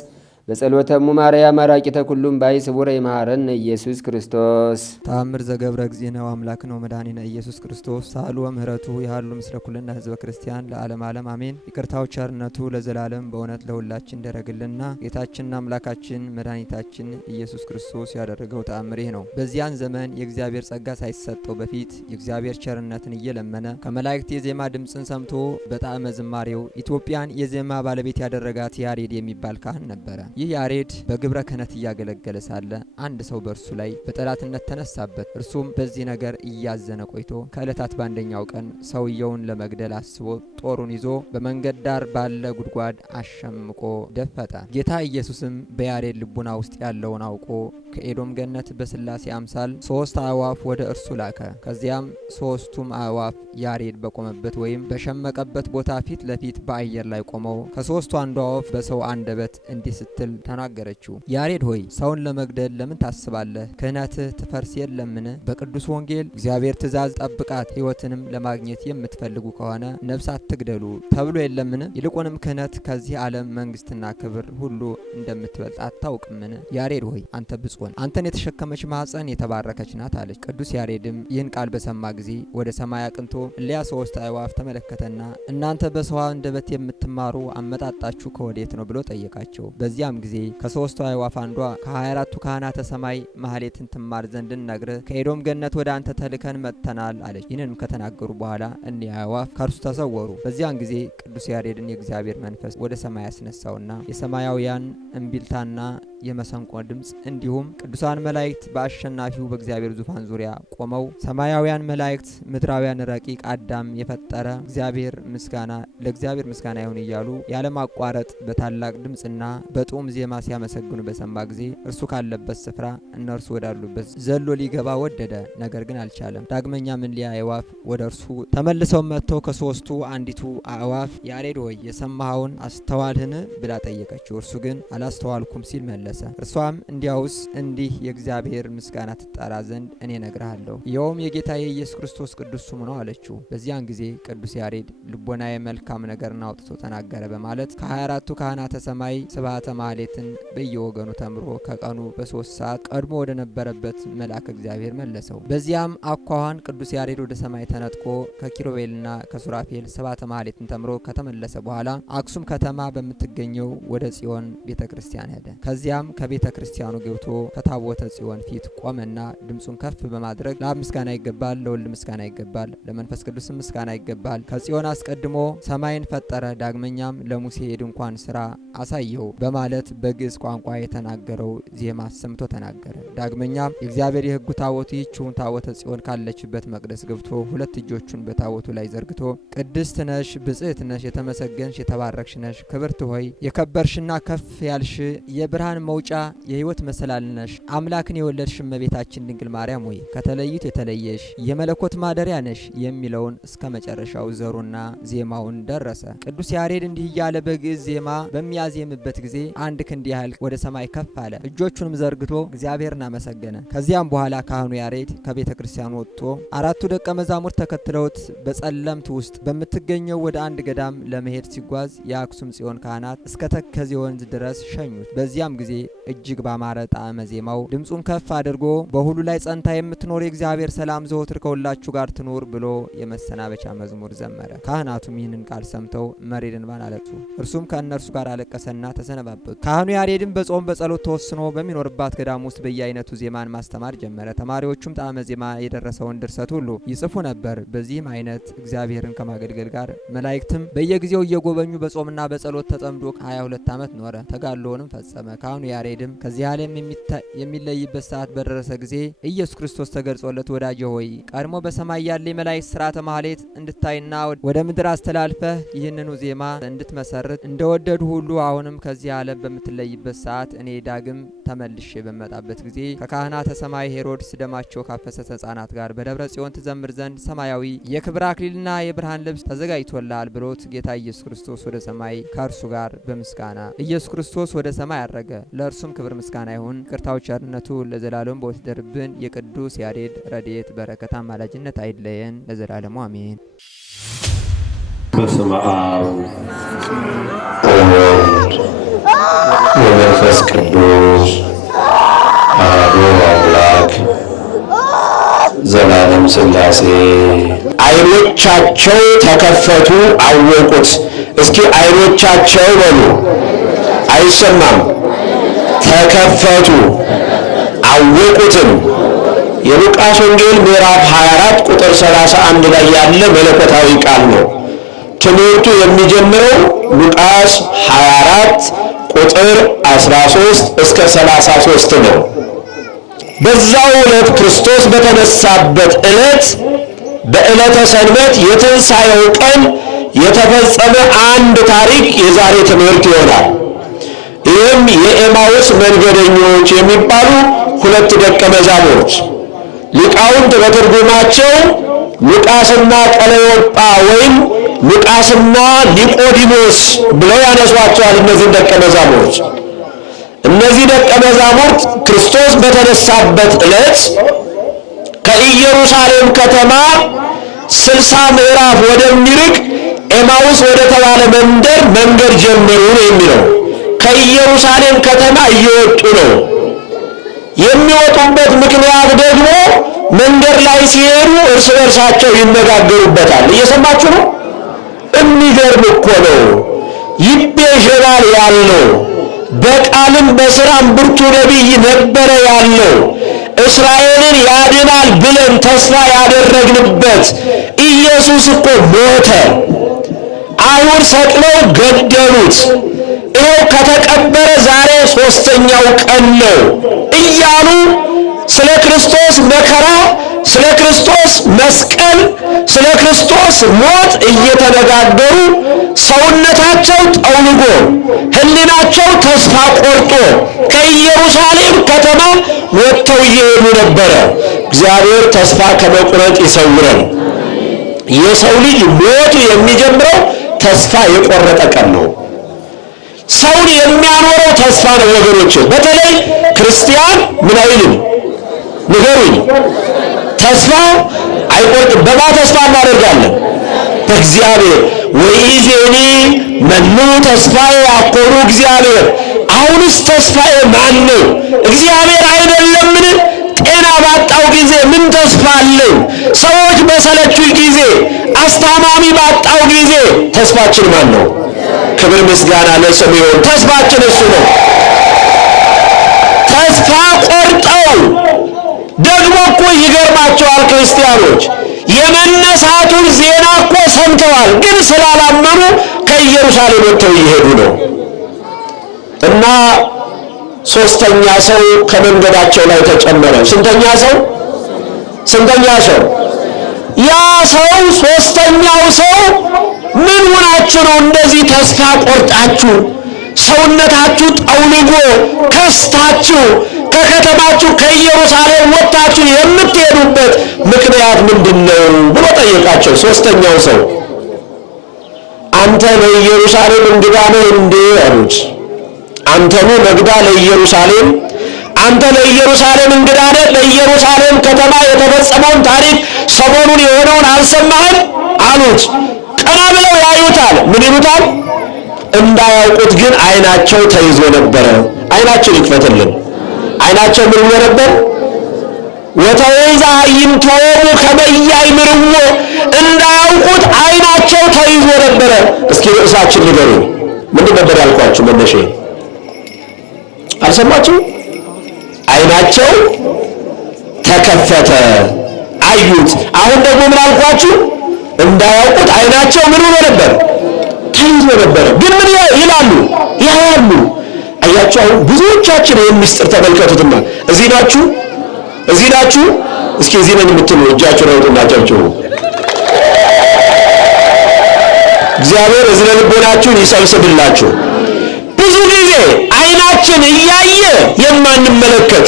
በጸሎተሙ ማርያም አራቂተ ኩሉም ባይ ስቡረ ይመሃረን ኢየሱስ ክርስቶስ። ተአምር ዘገብረ እግዚእነ ወአምላክ ነው መድኃኒነ ኢየሱስ ክርስቶስ ሳሉ ወምህረቱ ያሉ ምስለ ኩልነ ህዝበ ክርስቲያን ለዓለም ዓለም አሜን። ይቅርታው ቸርነቱ ለዘላለም በእውነት ለሁላችን ደረግልና ጌታችንና አምላካችን መድኃኒታችን ኢየሱስ ክርስቶስ ያደረገው ተአምር ይህ ነው። በዚያን ዘመን የእግዚአብሔር ጸጋ ሳይሰጠው በፊት የእግዚአብሔር ቸርነትን እየለመነ ከመላእክት የዜማ ድምፅን ሰምቶ በጣዕመ ዝማሬው ኢትዮጵያን የዜማ ባለቤት ያደረጋት ያሬድ የሚባል ካህን ነበረ። ይህ ያሬድ በግብረ ክህነት እያገለገለ ሳለ አንድ ሰው በእርሱ ላይ በጠላትነት ተነሳበት። እርሱም በዚህ ነገር እያዘነ ቆይቶ ከዕለታት በአንደኛው ቀን ሰውየውን ለመግደል አስቦ ጦሩን ይዞ በመንገድ ዳር ባለ ጉድጓድ አሸምቆ ደፈጠ። ጌታ ኢየሱስም በያሬድ ልቡና ውስጥ ያለውን አውቆ ከኤዶም ገነት በስላሴ አምሳል 3 አእዋፍ ወደ እርሱ ላከ። ከዚያም 3ቱም አእዋፍ ያሬድ በቆመበት ወይም በሸመቀበት ቦታ ፊት ለፊት በአየር ላይ ቆመው ከ3ቱ አንዷ ወፍ በሰው አንደበት እንዲህ ስትል ተናገረችው። ያሬድ ሆይ ሰውን ለመግደል ለምን ታስባለህ? ክህነትህ ትፈርስ የለምን? በቅዱስ ወንጌል እግዚአብሔር ትእዛዝ ጠብቃት፣ ሕይወትንም ለማግኘት የምትፈልጉ ከሆነ ነፍስ አትግደሉ ተብሎ የለምን? ይልቁንም ክህነት ከዚህ ዓለም መንግስትና ክብር ሁሉ እንደምትበልጥ አታውቅምን? ያሬድ ሆይ አንተ ብፁዕን፣ አንተን የተሸከመች ማኅፀን የተባረከች ናት አለች። ቅዱስ ያሬድም ይህን ቃል በሰማ ጊዜ ወደ ሰማይ አቅንቶ እሊያ 3 አዕዋፍ ተመለከተና እናንተ በሰው አንደበት የምትማሩ አመጣጣችሁ ከወዴት ነው ብሎ ጠየቃቸው። በዚያም ጊዜ ከ3ቱ አዕዋፍ አንዷ ከ24ቱ ካህናተ ሰማይ ማህሌትን ትማር ዘንድ ነግረህ ከኤዶም ገነት ወደ አንተ ተልከን መጥተናል አለች። ይህንንም ከተናገሩ በኋላ እኒህ አዕዋፍ ከእርሱ ተሰወሩ። በዚያን ጊዜ ቅዱስ ያሬድን የእግዚአብሔር መንፈስ ወደ ሰማይ ያስነሳውና የሰማያውያን እምቢልታና የመሰንቆ ድምፅ እንዲሁም ቅዱሳን መላእክት በአሸናፊው በእግዚአብሔር ዙፋን ዙሪያ ቆመው ሰማያውያን መላእክት ምድራውያን ረቂቅ አዳም የፈጠረ ለእግዚአብሔር ምስጋና ይሁን እያሉ ያለማቋረጥ በታላቅ ድምፅና በጡም ዜማ ሲያመሰግኑ በሰማ ጊዜ እርሱ ካለበት ስፍራ እነርሱ ወዳሉበት ዘሎ ሊገባ ወደደ። ነገር ግን አልቻለም። ዳግመኛም እሊያ አዕዋፍ ወደ እርሱ ተመልሰው መጥተው ከ3ቱ አንዲቱ አዕዋፍ ያሬድ ሆይ የሰማኸውን አስተዋልህን ብላ ጠየቀችው። እርሱ ግን አላስተዋልኩም ሲል መለሰ። እርሷም እንዲያውስ እንዲህ የእግዚአብሔር ምስጋና ትጠራ ዘንድ እኔ እነግርሃለሁ፣ ይኸውም የጌታ የኢየሱስ ክርስቶስ ቅዱስ ስሙ ነው አለችው። በዚያን ጊዜ ቅዱስ ያሬድ ልቦናዬ መልካም ነገርን አውጥቶ ተናገረ በማለት ከ24ቱ ካህናተ ሰማይ ስብሐተ ማህሌትን በየወገኑ ተምሮ ከቀኑ በ3 ሰዓት ቀድሞ ወደ ነበረበት መልአክ እግዚአብሔር መለሰው። በዚያም አኳኋን ቅዱስ ያሬድ ወደ ሰማይ ተነጥቆ ከኪሩቤልና ከሱራፌል 7 ማህሌትን ተምሮ ከተመለሰ በኋላ አክሱም ከተማ በምትገኘው ወደ ጽዮን ቤተክርስቲያን ሄደ። ከዚያም ከቤተክርስቲያኑ ገብቶ ከታቦተ ጽዮን ፊት ቆመና ድምጹን ከፍ በማድረግ ለአብ ምስጋና ይገባል፣ ለወልድ ምስጋና ይገባል፣ ለመንፈስ ቅዱስ ምስጋና ይገባል። ከጽዮን አስቀድሞ ሰማይን ፈጠረ፣ ዳግመኛም ለሙሴ የድንኳን ስራ አሳየው በማለት በግዕዝ ቋንቋ የተናገረው ዜማ አሰምቶ ተናገረ። ዳግመኛም የእግዚአብሔር የሕጉ ታቦት ይህችውን ታቦተ ጽዮን ካለችበት መቅደስ ገብቶ 2 እጆቹን በታቦቱ ላይ ዘርግቶ ቅድስት ነሽ፣ ብጽዕት ነሽ፣ የተመሰገንሽ የተባረክሽ ነሽ፣ ክብርት ሆይ የከበርሽና ከፍ ያልሽ የብርሃን መውጫ የሕይወት መሰላል ነሽ፣ አምላክን የወለድሽ እመቤታችን ድንግል ማርያም ሆይ ከተለዩት የተለየሽ የመለኮት ማደሪያ ነሽ የሚለውን እስከ መጨረሻው ዘሩና ዜማውን ደረሰ። ቅዱስ ያሬድ እንዲህ እያለ በግዕዝ ዜማ በሚያዜምበት ጊዜ 1 ክንድ ያህል ወደ ሰማይ ከፍ አለ። እጆቹንም ዘርግቶ እግዚአብሔርን አመሰገነ። ከዚያም በኋላ ካህኑ ያሬድ ከቤተ ክርስቲያኑ ወጥቶ 4ቱ ደቀ መዛሙርት ተከትለውት በጸለምት ውስጥ በምትገኘው ወደ አንድ ገዳም ለመሄድ ሲጓዝ የአክሱም ጽዮን ካህናት እስከ ተከዜ ወንዝ ድረስ ሸኙት። በዚያም ጊዜ እጅግ ባማረ ጣዕመ ዜማው ድምጹን ከፍ አድርጎ በሁሉ ላይ ጸንታ የምትኖር የእግዚአብሔር ሰላም ዘወትር ከሁላችሁ ጋር ትኑር ብሎ የመሰናበቻ መዝሙር ዘመረ። ካህናቱም ይህንን ቃል ሰምተው መሪር እንባን አለቅሱ። እርሱም ከእነርሱ ጋር አለቀሰና ተሰነባበቱ። ካህኑ ያሬድም በጾም በጸሎት ተወስኖ በሚኖርባት ገዳም ውስጥ በየአይነቱ ዜማን ማስተማር ጀመረ። ተማሪዎቹም ጣዕመ ዜማ የደረሰውን ድርሰት ሁሉ ይጽፉ ነበር። በዚህም አይነት እግዚአብሔርን ከማገልገል ጋር መላእክትም በየጊዜው እየጎበኙ በጾምና በጸሎት ተጠምዶ 22 ዓመት ኖረ። ተጋድሎውንም ፈጸመ። ካህኑ ያሬድም ከዚህ ዓለም የሚለይበት ሰዓት በደረሰ ጊዜ ኢየሱስ ክርስቶስ ተገልጾለት ወዳጄ ሆይ ቀድሞ በሰማይ ያለ የመላእክት ሥርዓተ ማህሌት እንድታይና ወደ ምድር አስተላልፈህ ይህንኑ ዜማ እንድትመሰርት እንደወደዱ ሁሉ አሁንም ከዚህ ዓለም በምትለይበት ሰዓት እኔ ዳግም ተመልሼ በመጣበት ጊዜ ከካህናተ ሰማይ ሄሮድስ ደማቸው ካፈሰሰ ሕፃናት ጋር በደብረ ጽዮን ትዘምር ዘንድ ሰማያዊ የክብር አክሊልና የብርሃን ልብስ ተዘጋጅቶልሃል ብሎት ጌታ ኢየሱስ ክርስቶስ ወደ ሰማይ ከእርሱ ጋር በምስጋና ኢየሱስ ክርስቶስ ወደ ሰማይ አረገ። ለእርሱም ክብር ምስጋና ይሁን። ይቅርታው ቸርነቱ ለዘላለሙ በወትደርብን። የቅዱስ ያሬድ ረድኤት በረከት አማላጅነት አይለየን ለዘላለሙ አሜን። በስመ አብ ወወልድ ወመንፈስ ቅዱስ አሐዱ አምላክ ዘላለም ሥላሴ። ዓይኖቻቸው ተከፈቱ አወቁት። እስኪ ዓይኖቻቸው በሉ። አይሰማም። ተከፈቱ አወቁትም። የሉቃስ ወንጌል ምዕራፍ 24 ቁጥር 31 ላይ ያለ መለኮታዊ ቃል ነው። ትምህርቱ የሚጀምረው ሉቃስ 24 ቁጥር 13 እስከ 33 ነው። በዛው ዕለት ክርስቶስ በተነሳበት ዕለት በዕለተ ሰንበት የትንሣኤው ቀን የተፈጸመ አንድ ታሪክ የዛሬ ትምህርት ይሆናል። ይህም የኤማውስ መንገደኞች የሚባሉ 2 ደቀ መዛሙርት ሊቃውንት በትርጉማቸው ሉቃስና ቀለዮጳ ወይም ሉቃስና ኒቆዲሞስ ብለው ያነሷቸዋል። እነዚህን ደቀ መዛሙርት እነዚህ ደቀ መዛሙርት ክርስቶስ በተነሳበት ዕለት ከኢየሩሳሌም ከተማ 60 ምዕራፍ ወደሚርቅ ኤማውስ ወደ ተባለ መንደር መንገድ ጀመሩ ነው የሚለው። ከኢየሩሳሌም ከተማ እየወጡ ነው። የሚወጡበት ምክንያት ደግሞ መንገድ ላይ ሲሄዱ እርስ በርሳቸው ይነጋገሩበታል። እየሰማችሁ ነው? የሚገርም እኮ ነው። ይቤዠናል ያለው በቃልም በሥራም ብርቱ ነቢይ ነበረ ያለው እስራኤልን ያድናል ብለን ተስፋ ያደረግንበት ኢየሱስ እኮ ሞተ። አይሁድ ሰቅለው ገደሉት። ይኸው ከተቀበረ ዛሬ 3ኛው ቀን ነው እያሉ ስለ ክርስቶስ መከራ፣ ስለ ክርስቶስ መስቀል፣ ስለ ክርስቶስ ሞት እየተነጋገሩ ሰውነታቸው ጠውልጎ ሕሊናቸው ተስፋ ቆርጦ ከኢየሩሳሌም ከተማ ወጥተው እየሄዱ ነበረ። እግዚአብሔር ተስፋ ከመቁረጥ ይሰውረን። የሰው ልጅ ሞቱ የሚጀምረው ተስፋ የቆረጠ ቀን ነው። ሰውን የሚያኖረው ተስፋ ነው ወገኖች። በተለይ ክርስቲያን ምን አይልም? ንገሩኝ። ተስፋ አይቆርጥም። በማ ተስፋ እናደርጋለን? በእግዚአብሔር። ወኢዜኒ መኑ ተስፋዬ አኮኑ እግዚአብሔር። አሁንስ ተስፋዬ ማን ነው? እግዚአብሔር አይደለምን? ጤና ባጣው ጊዜ ምን ተስፋ አለኝ? ሰዎች በሰለቹኝ ጊዜ፣ አስታማሚ ባጣው ጊዜ ተስፋችን ማን ነው? ክብር ምስጋና ለስሙ ይሁን። ተስፋችን እሱ ነው። ተስፋ ቆርጠው ደግሞ እኮ ይገርማቸዋል ክርስቲያኖች፣ የመነሳቱን ዜና እኮ ሰምተዋል፣ ግን ስላላመኑ ከኢየሩሳሌም ወጥተው እየሄዱ ነው። እና ሶስተኛ ሰው ከመንገዳቸው ላይ ተጨመረ። ስንተኛ ሰው? ያ ሰው ሶስተኛው ሰው ምን ሆናችሁ ነው እንደዚህ ተስፋ ቆርጣችሁ ሰውነታችሁ ጠውልጎ ከስታችሁ ከከተማችሁ ከኢየሩሳሌም ወጥታችሁ የምትሄዱበት ምክንያት ምንድነው ብሎ ጠየቃቸው። ሶስተኛው ሰው አንተ ለኢየሩሳሌም እንግዳ ነህ እንዴ አሉት። አንተኑ ነግዳ ለኢየሩሳሌም፣ አንተ ለኢየሩሳሌም እንግዳ ነህ? ለኢየሩሳሌም ከተማ የተፈጸመውን ታሪክ ሰሞኑን የሆነውን አልሰማህም አሉት። ቀና ብለው ያዩታል። ምን ይሉታል? እንዳያውቁት ግን አይናቸው ተይዞ ነበረ። አይናቸው ይክፈትልን። አይናቸው ምን ብሎ ነበር? ወተይዛ ይምቶሙ ከመያይ ምርዎ፣ እንዳያውቁት አይናቸው ተይዞ ነበረ። እስኪ ርዕሳችን ንገሩ። ምንድን ነበር ያልኳችሁ? መነሻ አልሰማችሁ? አይናቸው ተከፈተ፣ አዩት። አሁን ደግሞ ምን አልኳችሁ? እንዳያውቁት አይናቸው ምን ብሎ ነበር? ተይዞ ነበረ። ግን ምን ይላሉ? ያያሉ። አያችሁ? አሁን ብዙዎቻችን ይህን ምስጢር ተመልከቱትና እዚህ ናችሁ? እስኪ እዚህ ነን የምትሉ እጃችሁ ረውጡና ጨብጭቡ። እግዚአብሔር እዝነ ልቦናችሁን ይሰብስብላችሁ። ብዙ ጊዜ አይናችን እያየ የማንመለከት፣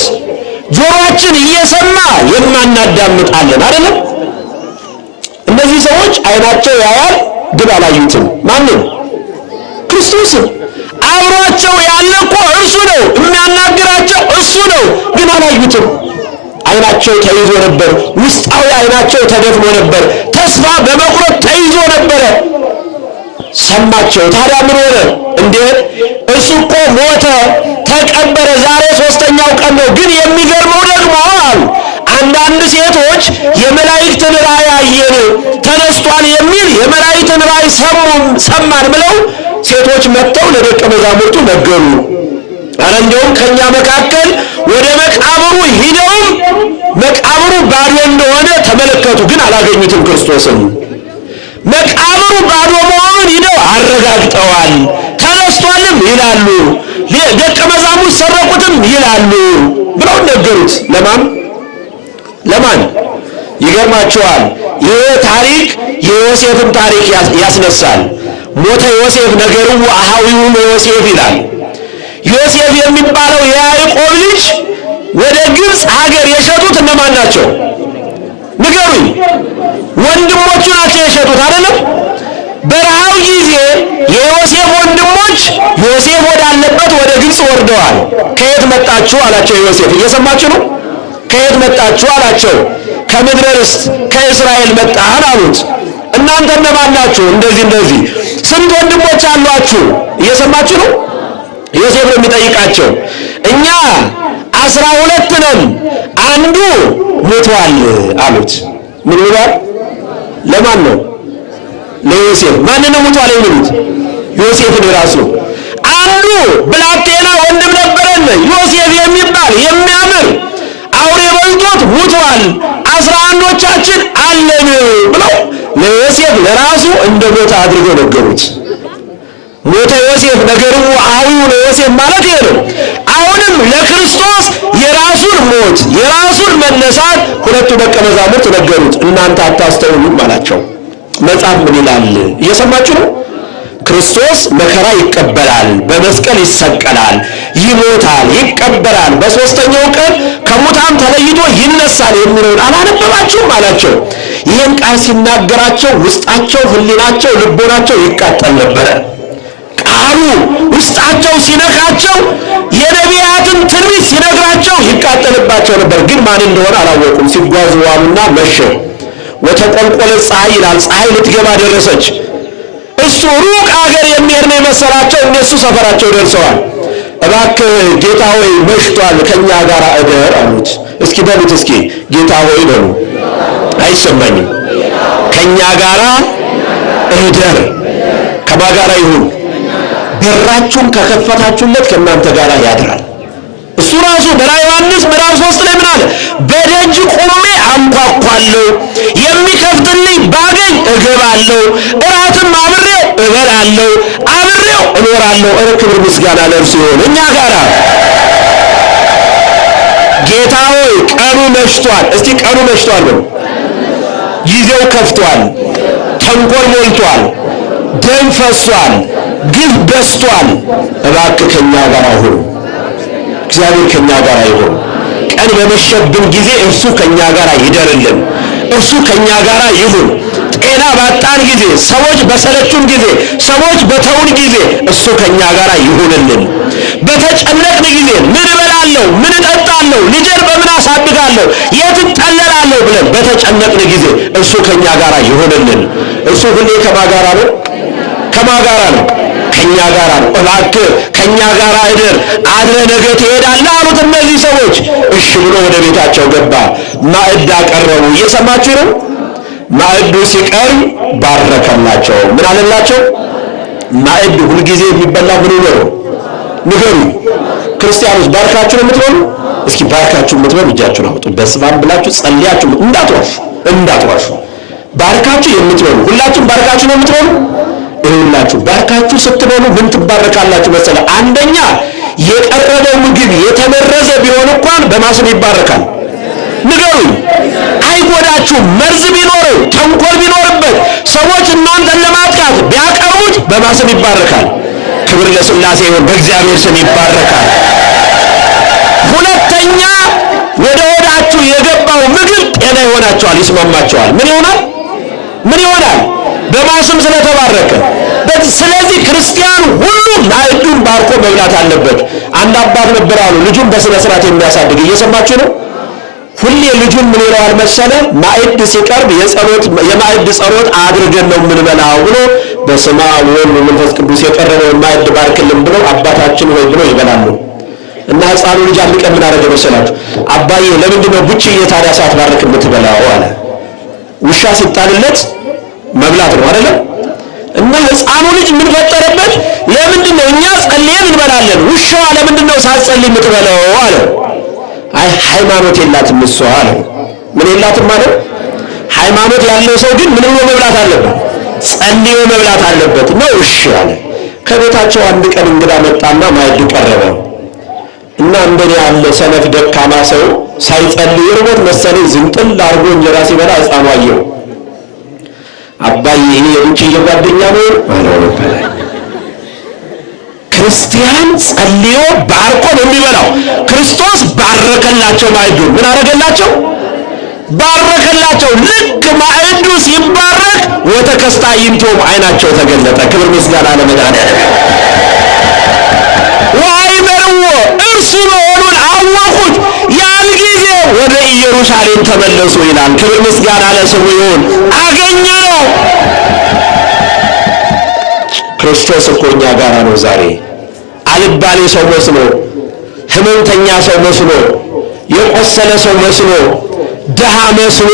ጆሮአችን እየሰማ የማናዳምጣለን አይደለም? እነዚህ ሰዎች አይናቸው ያያል ግን አላዩትም። ማንን? ክርስቶስን። አብሯቸው ያለ እኮ እርሱ ነው፣ የሚያናግራቸው እሱ ነው፣ ግን አላዩትም። አይናቸው ተይዞ ነበር። ውስጣዊ አይናቸው ተደፍኖ ነበር። ተስፋ በመቁረጥ ተይዞ ነበረ። ሰማቸው። ታዲያ ምን ሆነ? እንዴት? እሱ እኮ ሞተ፣ ተቀበረ፣ ዛሬ ሶስተኛው ቀን ነው። ግን የሚገርመው ደግሞ አሉ አንዳንድ ሴቶች የመላእክትን ራእይ አየን፣ ተነስቷል የሚል የመላእክትን ራእይ ሰማን ብለው ሴቶች መጥተው ለደቀ መዛሙርቱ ነገሩ። አረ እንደውም ከኛ መካከል ወደ መቃብሩ ሂደውም መቃብሩ ባዶ እንደሆነ ተመለከቱ፣ ግን አላገኙትም ክርስቶስን። መቃብሩ ባዶ መሆኑን ሂደው አረጋግጠዋል። ተነስቷልም ይላሉ፣ ደቀ መዛሙርት ሰረቁትም ይላሉ ብለው ነገሩት። ለማን? ይገርማቸዋል። ይህ ታሪክ የዮሴፍን ታሪክ ያስነሳል። ሞተ ዮሴፍ ነገሩ አሃዊው ዮሴፍ ይላል። ዮሴፍ የሚባለው የያዕቆብ ልጅ ወደ ግብፅ ሀገር የሸጡት እነማን ናቸው? ንገሩኝ። ወንድሞቹ ናቸው የሸጡት አይደለም? በረሃው ጊዜ የዮሴፍ ወንድሞች ዮሴፍ ወዳለበት ወደ ግብፅ ወርደዋል። ከየት መጣችሁ አላቸው ዮሴፍ። እየሰማችሁ ነው? ከየት መጣችሁ አላቸው። ከምድረ ርስት ከእስራኤል መጣን አሉት። እናንተ እነማን ናችሁ? እንደዚህ። ስንት ወንድሞች አሏችሁ? እየሰማችሁ ነው? ዮሴፍ ነው የሚጠይቃቸው። እኛ 12 ነን፣ አንዱ ሞቷል አሉት። ምን ብሏል? ለማን ነው? ለዮሴፍ። ማን ነው ሞቷል የሚሉት? ዮሴፍን ራሱ። አንዱ ብላቴና ወንድም ነበረን ዮሴፍ የሚባል የሚያምር አውሬ በልቶት ሞቷል፣ 11ኞቻችን አለን ብለው ለዮሴፍ ለራሱ እንደ ሞተ አድርገው ነገሩት። ሞተ ዮሴፍ ነገሩ አዊው ለዮሴፍ ማለት ይሄ ነው። አሁንም ለክርስቶስ የራሱን ሞት የራሱን መነሳት ሁለቱ ደቀ መዛሙርት ነገሩት። እናንተ አታስተውሉም አላቸው። መጽሐፍ ምን ይላል? እየሰማችሁ ነው? ክርስቶስ መከራ ይቀበላል፣ በመስቀል ይሰቀላል፣ ይሞታል፣ ይቀበራል፣ በሶስተኛው ቀን ከሙታን ተለይቶ ይነሳል የሚለውን አላነበባችሁም አላቸው። ይህን ቃል ሲናገራቸው ውስጣቸው፣ ሕሊናቸው፣ ልቦናቸው ይቃጠል ነበረ። ቃሉ ውስጣቸው ሲነካቸው፣ የነቢያትን ትንቢት ሲነግራቸው ይቃጠልባቸው ነበር። ግን ማን እንደሆነ አላወቁም። ሲጓዙ ዋሉና መሸ። ወተቆልቆለ ፀሐይ ይላል። ፀሐይ ልትገባ ደረሰች። እሱ ሩቅ አገር የሚሄድ ነው የመሰላቸው። እነሱ ሰፈራቸው ደርሰዋል። እባክህ ጌታ ሆይ መሽቷል፣ ከኛ ጋር እደር አሉት። እስኪ በሉት፣ እስኪ ጌታ ሆይ በሉ። አይሰማኝም። ከኛ ጋር እደር። ከማን ጋር ይሁን? በራችሁን ከከፈታችሁለት ከእናንተ ጋር ያድራል። እሱ ራሱ በራዕየ ዮሐንስ ምዕራፍ 3 ላይ ምን አለ? በደጅ ቆሜ አንኳኳለሁ፣ የሚከፍትልኝ ባገኝ እገባለሁ፣ እራትም አብሬው እበላለሁ፣ አብሬው እኖራለሁ። ኧረ ክብር ምስጋና ለእርሱ ይሁን። እኛ ጋር ጌታ ሆይ ቀኑ መሽቷል። እስቲ ቀኑ መሽቷል ነው። ጊዜው ከፍቷል፣ ተንኮል ሞልቷል፣ ደም ፈሷል፣ ግፍ በስቷል። እባክህ ከኛ ጋር አሁን እግዚአብሔር ከኛ ጋር ይሁን። ቀን በመሸብን ጊዜ እርሱ ከኛ ጋር ይደርልን፣ እርሱ ከኛ ጋር ይሁን። ጤና ባጣን ጊዜ፣ ሰዎች በሰለቹን ጊዜ፣ ሰዎች በተውን ጊዜ እሱ ከኛ ጋር ይሁንልን። በተጨነቅን ጊዜ ምን እበላለሁ፣ ምን እጠጣለሁ፣ ልጄን በምን አሳድጋለሁ፣ የት እጠለላለሁ ብለን በተጨነቅን ጊዜ እርሱ ከኛ ጋር ይሁንልን። እርሱ ሁሌ ከማን ጋር ነው? ከማን ጋር ነው? ከኛ ጋር ነው። እባክህ ከኛ ጋር እደር፣ አድረ ነገ ትሄዳለህ አሉት እነዚህ ሰዎች። እሺ ብሎ ወደ ቤታቸው ገባ። ማዕድ አቀረቡ። እየሰማችሁ ነው? ማዕዱ ሲቀርብ ባረከላቸው። ምን አለላቸው? ማዕድ ሁልጊዜ የሚበላ ምን ነው? ንገሩ ክርስቲያኖች፣ ባርካችሁ ነው የምትበሉ? እስኪ ባርካችሁ የምትበሉ እጃችሁን አውጡ። በስማም ብላችሁ ጸልያችሁ እንዳትዋሹ። ባርካችሁ የምትበሉ ሁላችሁም ባርካችሁ ነው የምትበሉ? ይሁንላችሁ። ባርካችሁ ስትበሉ ምን ትባረካላችሁ መሰለ? አንደኛ የቀረበው ምግብ የተመረዘ ቢሆን እንኳን በማስም ይባረካል። ንገሩኝ፣ አይጎዳችሁም። መርዝ ቢኖረው ተንኮል ቢኖርበት ሰዎች እናንተን ለማጥቃት ቢያቀርቡት በማስም ይባረካል። ክብር ለሥላሴ ይሁን። በእግዚአብሔር ስም ይባረካል። ሁለተኛ ወደ ሆዳችሁ የገባው ምግብ ጤና ይሆናችኋል፣ ይስማማችኋል። ምን ይሆናል? በማስም ስለተባረከ። ስለዚህ ክርስቲያኑ ሁሉ ማዕዱን ባርኮ መብላት አለበት። አንድ አባት ነበር አሉ ልጁን በስነ ስርዓት የሚያሳድግ። እየሰማችሁ ነው? ሁሌ ልጁን ምን ይለዋል መሰለ? ማዕድ ሲቀርብ የማዕድ ጸሎት አድርገን ነው የምንበላው ብሎ በስመ አብ ወወልድ ወመንፈስ ቅዱስ የቀረበውን ማዕድ ባርክልን ብሎ አባታችን ወይ ብሎ ይበላሉ። እና ሕፃኑ ልጅ አንድ ቀን ምን አደረገ መሰላችሁ? አባዬ ለምንድን ነው ቡችዬ ታዲያ ሳትባርክ የምትበላው አለ። ውሻ ሲጣልለት መብላት ነው አይደለም? እና ሕፃኑ ልጅ ምን ፈጠረበት? ለምንድን ነው እኛ ጸልየን እንበላለን፣ ውሻዋ ለምንድን ነው ሳትጸልይ የምትበላው አለ። አይ ሃይማኖት የላትም እሷ አለ። ምን የላትም ማለት? ሃይማኖት ያለው ሰው ግን ምን ብሎ መብላት አለበት? ጸልዮ መብላት አለበት ነው። እሺ አለ። ከቤታቸው አንድ ቀን እንግዳ መጣና ማዕድ ቀረበ እና እንደኔ ያለ ሰነፍ ደካማ ሰው ሳይጸልይ ርቦት መሰለኝ ዝንጥል አድርጎ እንጀራ ሲበላ ሕፃኑ አየው። አባዬ ይሄ የቡችዬ ጓደኛ ነው አለው። ክርስቲያን ጸልዮ ባርኮ ነው የሚበላው። ክርስቶስ ባረከላቸው ማዕዱን። ምን አረገላቸው? ባረከላቸው። ልክ ማዕዱ ሲባረክ ወተከስታ ይንቶም አይናቸው ተገለጠ። ክብር ምስጋና ለመድኃኒዓለም። ወአይመርዎ እርሱ መሆኑን አወቁት። ያን ጊዜ ወደ ኢየሩሳሌም ተመለሱ ይላል። ክብር ምስጋና ለስሙ ይሁን። አገኘነው። ክርስቶስ እኮ እኛ ጋር ነው ዛሬ። አልባሌ ሰው መስሎ፣ ህመምተኛ ሰው መስሎ፣ የቆሰለ ሰው መስሎ፣ ድሃ መስሎ፣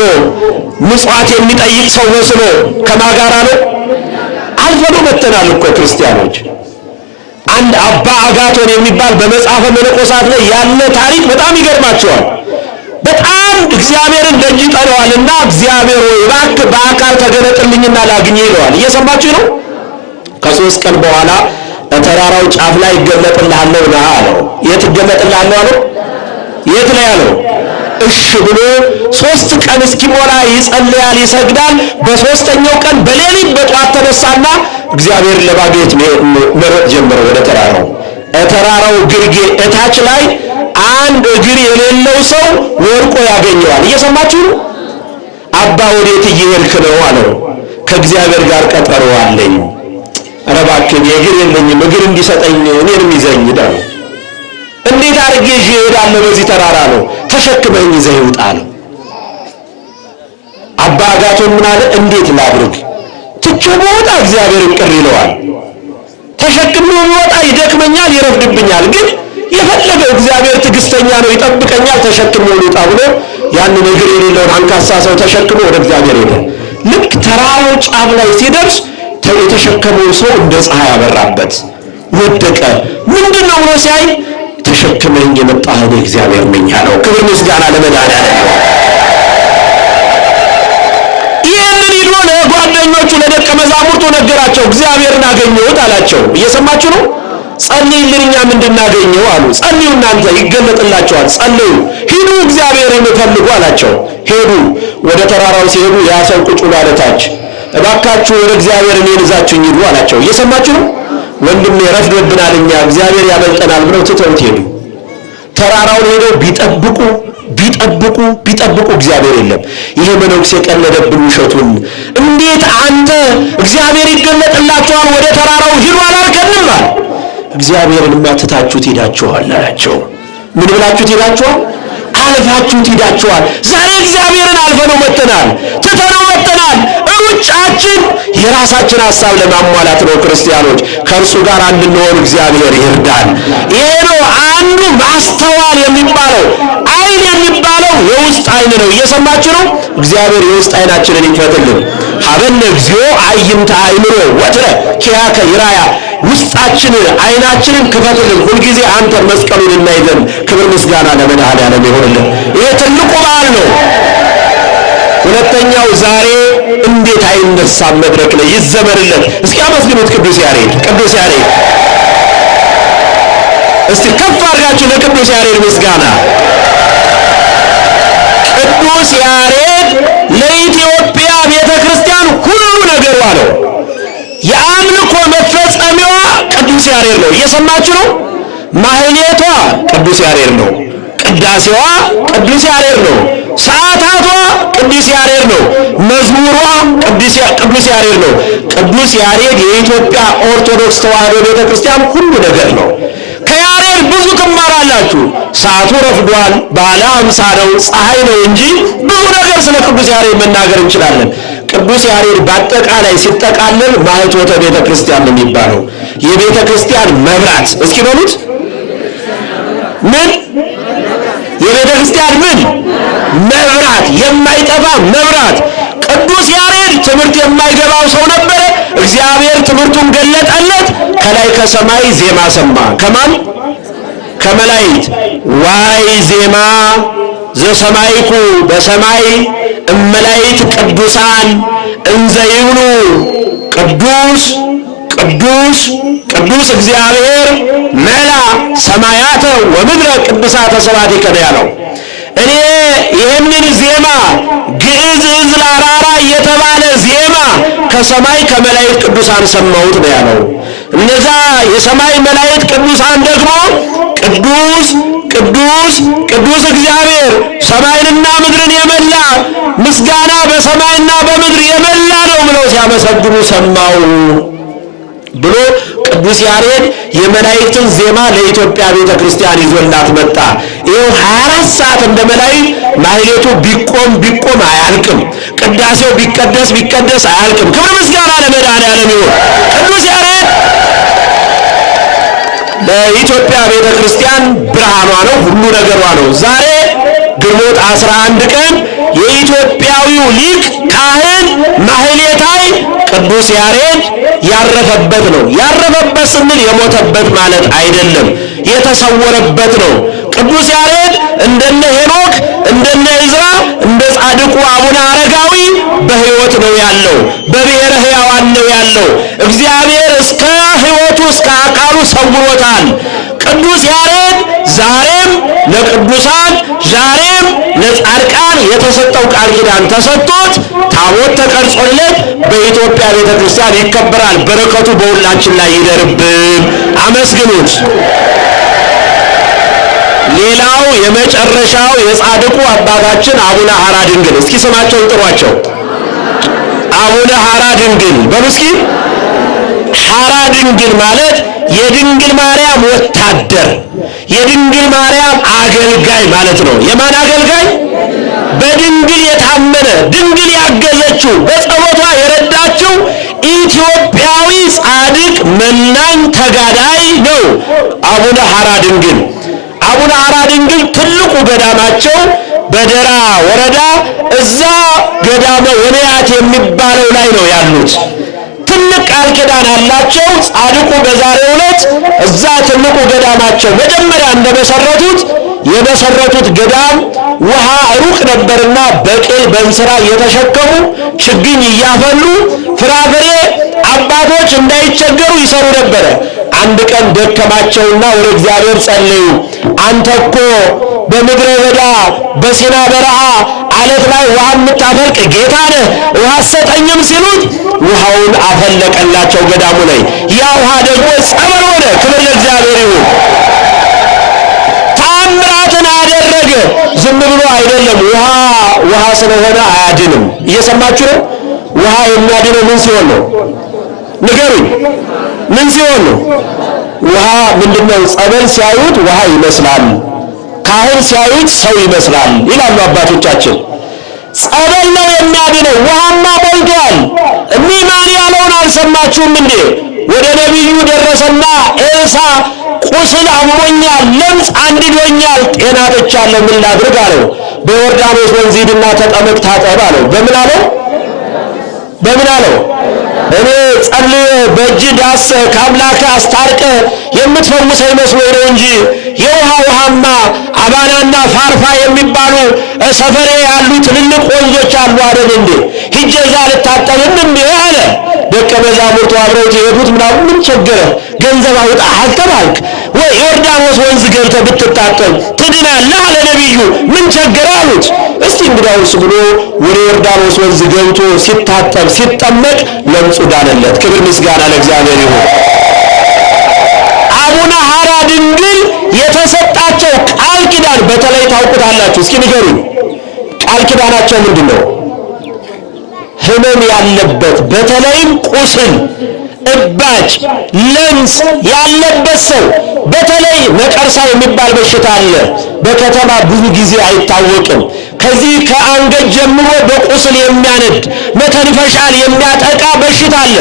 ምጽዋት የሚጠይቅ ሰው መስሎ ከማን ጋር ነው? አልፈዶ መተናል እኮ ክርስቲያኖች። አንድ አባ አጋቶን የሚባል በመጽሐፈ መነኮሳት ላይ ያለ ታሪክ በጣም ይገርማቸዋል። በጣም እግዚአብሔርን ደጅ ጠነዋልና እግዚአብሔር ሆይ እባክህ በአካል ተገለጥልኝና ላግኝ ይለዋል። እየሰማችሁ ነው? ከ3 ቀን በኋላ ተራራው ጫፍ ላይ ይገለጥልሃለሁ ና አለው። የት ይገለጥልሃለሁ አለው? የት ላይ አለው? እሺ ብሎ 3 ቀን እስኪሞላ ይጸልያል፣ ይሰግዳል። በ3ኛው ቀን በሌሊት በጧት ተነሳና እግዚአብሔርን ለማግኘት መሮጥ ጀመረ ወደ ተራራው። ተራራው ግርጌ እታች ላይ አንድ እግር የሌለው ሰው ወድቆ ያገኘዋል። እየሰማችሁ ነው? አባ ወዴት እየሄድክ ነው አለው። ከእግዚአብሔር ጋር ቀጠሮ አለኝ። ኧረ እባክህ እግር የለኝም፣ እግር እንዲሰጠኝ እኔንም ይዘኝ ዳው። እንዴት አድርጌ ይዤ እሄዳለሁ? በዚህ ተራራ ነው። ተሸክመኝ ይዘህ ውጣ አለው። አባ አጋቶን ምን አለ? እንዴት ላድርግ? ትቼው ብወጣ እግዚአብሔርን ቅር ይለዋል። ተሸክሜው ብወጣ ይደክመኛል፣ ይረፍድብኛል። ግን የፈለገው እግዚአብሔር ትዕግስተኛ ነው፣ ይጠብቀኛል፣ ተሸክሞ ልውጣ ብሎ ያንን እግር የሌለውን አንካሳ ሰው ተሸክሞ ወደ እግዚአብሔር ሄደ። ልክ ተራራው ጫፍ ላይ ሲደርስ የተሸከመው ሰው እንደ ፀሐይ ያበራበት ወደቀ። ምንድነው ብሎ ሲያይ ተሸክመኝ የመጣህ እግዚአብሔር ነኝ አለው። ክብር ምስጋና ለመድኃኒዓለም። ይህንን ሂዶ ለጓደኞቹ ለደቀ መዛሙርቱ ነገራቸው። እግዚአብሔርን አገኘሁት አላቸው። እየሰማችሁ ነው? ጸልይልን እኛም እንድናገኘው አሉ። ጸልዩ እናንተ ይገለጥላችኋል፣ ጸልዩ። ሂዱ እግዚአብሔርን ፈልጉ አላቸው። ሄዱ። ወደ ተራራው ሲሄዱ ያ ሰው ቁጭ ብሎ አለ ታች። እባካችሁ ወደ እግዚአብሔር እኔን ይዛችሁኝ ሂዱ አላቸው። እየሰማችሁ ነው? ወንድሜ ረፍዶብናል፣ እኛ እግዚአብሔር ያመልጠናል ብለው ትተውት ሄዱ። ተራራውን ሄደው ቢጠብቁ እግዚአብሔር የለም። ይሄ መነኩሴ ቀለደብን ውሸቱን። እንዴት አንተ እግዚአብሔር ይገለጥላችኋል ወደ ተራራው ሂዱ አላልከንም? እግዚአብሔርንማ ትታችሁት ሄዳችኋል አላቸው። ምን ብላችሁት ሄዳችኋል? አልፋችሁት ሄዳችኋል። ዛሬ እግዚአብሔርን አልፈነው መጥተናል፣ ትተነው መጥተናል። ሩጫችን የራሳችን ሐሳብ ለማሟላት ነው። ክርስቲያኖች ከእርሱ ጋር እንድንሆን እግዚአብሔር ይርዳል። ይሄ ነው አንዱ ማስተዋል የሚባለው። ዓይን የሚባለው የውስጥ ዓይን ነው። እየሰማችሁ ነው? እግዚአብሔር የውስጥ ዓይናችንን ይክፈትልን። ሀበነ እግዚኦ አይንተ አእምሮ ወትረ ኪያከ ይራያ። ውስጣችን ዓይናችንን ክፈትልን። ሁልጊዜ አንተን መስቀሉን እናይዘን። ክብር ምስጋና ለመድኃኒዓለም ይሁንልን። ይሄ ትልቁ በዓል ነው። ሁለተኛው ዛሬ እንዴት አይነሳም መድረክ ላይ ይዘመርለት። እስኪ አመስግኑት ቅዱስ ያሬድ። ቅዱስ ያሬድ እስቲ ከፍ አድርጋችሁ ለቅዱስ ያሬድ ምስጋና። ቅዱስ ያሬድ ለኢትዮጵያ ቤተክርስቲያን ሁሉ ነገሯ ነው። የአምልኮ መፈጸሚያዋ ቅዱስ ያሬድ ነው። እየሰማችሁ ነው? ማህሌቷ ቅዱስ ያሬድ ነው። ቅዳሴዋ ቅዱስ ያሬድ ነው። ሰዓታቷ ቅዱስ ያሬድ ነው። መዝሙሯ ቅዱስ ያሬድ ነው። ቅዱስ ያሬድ የኢትዮጵያ ኦርቶዶክስ ተዋሕዶ ቤተክርስቲያን ሁሉ ነገር ነው። ከያሬድ ብዙ ትማራላችሁ። ሰዓቱ ረፍዷል፣ ባለ 50 ነው፣ ፀሐይ ነው እንጂ ብዙ ነገር ስለ ቅዱስ ያሬድ መናገር እንችላለን። ቅዱስ ያሬድ በአጠቃላይ ሲጠቃለል ማኅቶተ ቤተ ክርስቲያን ነው የሚባለው። የቤተ ክርስቲያን መብራት። እስኪ በሉት ምን? የቤተ ክርስቲያን ምን? መብራት፣ የማይጠፋ መብራት። ቅዱስ ያሬድ ትምህርት የማይገባው ሰው ነበረ። እግዚአብሔር ትምህርቱን ገለጠለት። ከላይ ከሰማይ ዜማ ሰማ። ከማን? ከመላእክት። ዋይ ዜማ ዘሰማይኩ በሰማይ እመላእክት ቅዱሳን እንዘ ይብሉ ቅዱስ ቅዱስ ቅዱስ እግዚአብሔር መላ ሰማያተ ወምድረ ቅዱሳተ ሰባቲከ ነው ያለው። እኔ ይህንን ዜማ ግዕዝ ዕዝል አራራ የተባለ ዜማ ከሰማይ ከመላእክት ቅዱሳን ሰማሁት ነው ያለው። እነዛ የሰማይ መላእክት ቅዱሳን ደግሞ ቅዱስ ቅዱስ ቅዱስ እግዚአብሔር ሰማይንና ምድርን የመላ ምስጋና በሰማይና በምድር የመላ ነው ብለው ሲያመሰግኑ ሰማው ብሎ ቅዱስ ያሬድ የመላእክትን ዜማ ለኢትዮጵያ ቤተ ክርስቲያን ይዞላት መጣ። ይኸው 24 ሰዓት እንደ መላእክት ማህሌቱ ቢቆም አያልቅም። ቅዳሴው ቢቀደስ አያልቅም። ክብር ምስጋና ለመድኃኒዓለም ይሁን። ቅዱስ ያሬድ ለኢትዮጵያ ቤተ ክርስቲያን ብርሃኗ ነው፣ ሁሉ ነገሯ ነው። ዛሬ ግንቦት 11 ቀን የኢትዮጵያዊው ሊቅ ካህን ማህሌታይ ቅዱስ ያሬድ ያረፈበት ነው። ያረፈበት ስንል የሞተበት ማለት አይደለም፣ የተሰወረበት ነው። ቅዱስ ያሬድ እንደነ ሄኖክ እንደነ ዕዝራ እንደ ጻድቁ አቡነ አረጋዊ በሕይወት ነው ያለው፣ በብሔረ ሕያዋን ነው ያለው። እግዚአብሔር እስከ ሕይወቱ እስከ አካሉ ሰውሮታል። ቅዱስ ያሬድ ዛሬም ለቅዱሳን ዛሬም ለጻድቃን የተሰጠው ቃል ኪዳን ተሰጥቶት ታቦት ተቀርጾለት በኢትዮጵያ ቤተክርስቲያን ይከበራል። በረከቱ በሁላችን ላይ ይደርብን። አመስግኑት። ሌላው የመጨረሻው የጻድቁ አባታችን አቡነ ሐራ ድንግል። እስኪ ስማቸውን ጥሯቸው። አቡነ ሐራ ድንግል በሉ እስኪ። ሐራ ድንግል ማለት የድንግል ማርያም ወታደር፣ የድንግል ማርያም አገልጋይ ማለት ነው። የማን አገልጋይ? በድንግል የታመነ ድንግል ያገዘችው በጸሎቷ የረዳችው ኢትዮጵያዊ ጻድቅ መናኝ ተጋዳይ ነው አቡነ ሐራ ድንግል። አቡነ ሐራ ድንግል ትልቁ ገዳማቸው በደራ ወረዳ እዛ ገዳመ ወንያት የሚባለው ላይ ነው ያሉት። ትልቅ ቃል ኪዳን አላቸው። ጻድቁ በዛሬው ዕለት እዛ ትልቁ ገዳማቸው መጀመሪያ እንደመሰረቱት የመሰረቱት ገዳም ውሃ ሩቅ ነበርና በቅል በእንስራ እየተሸከሙ ችግኝ እያፈሉ ፍራፍሬ አባቶች እንዳይቸገሩ ይሰሩ ነበረ። አንድ ቀን ደከማቸውና ወደ እግዚአብሔር ጸለዩ። አንተ እኮ በምድረ በዳ በሲና በረሃ አለት ላይ ውሃ የምታፈልቅ ጌታ ነህ፣ ውሃ ሰጠኝም ሲሉት ውሃውን አፈለቀላቸው ገዳሙ ላይ። ያ ውሃ ደግሞ ጸበል ሆነ። ክብር ለእግዚአብሔር ይሁን። ታምራትን አደረገ። ዝም ብሎ አይደለም። ውሃ ስለሆነ አያድንም። እየሰማችሁ ነው? ውሃ የሚያድነው ምን ሲሆን ነው? ንገሩኝ። ምን ሲሆን ነው? ውሃ ምንድነው? ጸበል ሲያዩት ውሃ ይመስላል፣ ካህን ሲያዩት ሰው ይመስላል ይላሉ አባቶቻችን። ጸበል ነው የሚያድነው። ውሃማ ሞልቷል። እኒህ ማን ያለውን አልሰማችሁም እንዴ? ወደ ነቢዩ ደረሰና ኤልሳ ቁስል አሞኛል፣ ለምጽ አንድዶኛል፣ ጤና አጥቻለሁ፣ ምን ላድርግ አለው። በዮርዳኖስ ወንዝ ሂድና ተጠመቅ ታጠብ አለው። በምን አለው? በምን አለው? እኔ ጸልየ በእጅ ዳስ ከአምላክ አስታርቀ የምትፈውሰኝ መስሎኝ ነው እንጂ የውሃማ አባናና ፋርፋ የሚባሉ ሰፈሬ ያሉ ትልልቅ ወንዞች አሉ አይደል እንዴ? ሂጄ እዛ ልታጠብም እንዴ አለ። ደቀ መዛሙርቱ አብረውት የሄዱት ምናምን ምን ቸገረ? ገንዘብ አውጣ አልተባልክ ወይ? ዮርዳኖስ ወንዝ ገብተህ ብትታጠብ ትድናለህ አለ ነቢዩ። ምን ቸገረ አሉት። እስቲ እንግዳውስ ብሎ ወደ ዮርዳኖስ ወንዝ ገብቶ ሲታጠብ ሲጠመቅ ለምጹ ዳነለት። ክብር ምስጋና ለእግዚአብሔር ይሁን። አቡነ ሐራ ድንግል የተሰጣቸው ቃል ኪዳን በተለይ ታውቁታላችሁ። እስኪ ንገሩኝ፣ ቃል ኪዳናቸው ምንድን ነው? ህመም ያለበት በተለይም ቁስል፣ እባጭ፣ ለምጽ ያለበት ሰው በተለይ ነቀርሳ የሚባል በሽታ አለ። በከተማ ብዙ ጊዜ አይታወቅም። ከዚህ ከአንገት ጀምሮ በቁስል የሚያነድ መተንፈሻን የሚያጠቃ በሽታ አለ።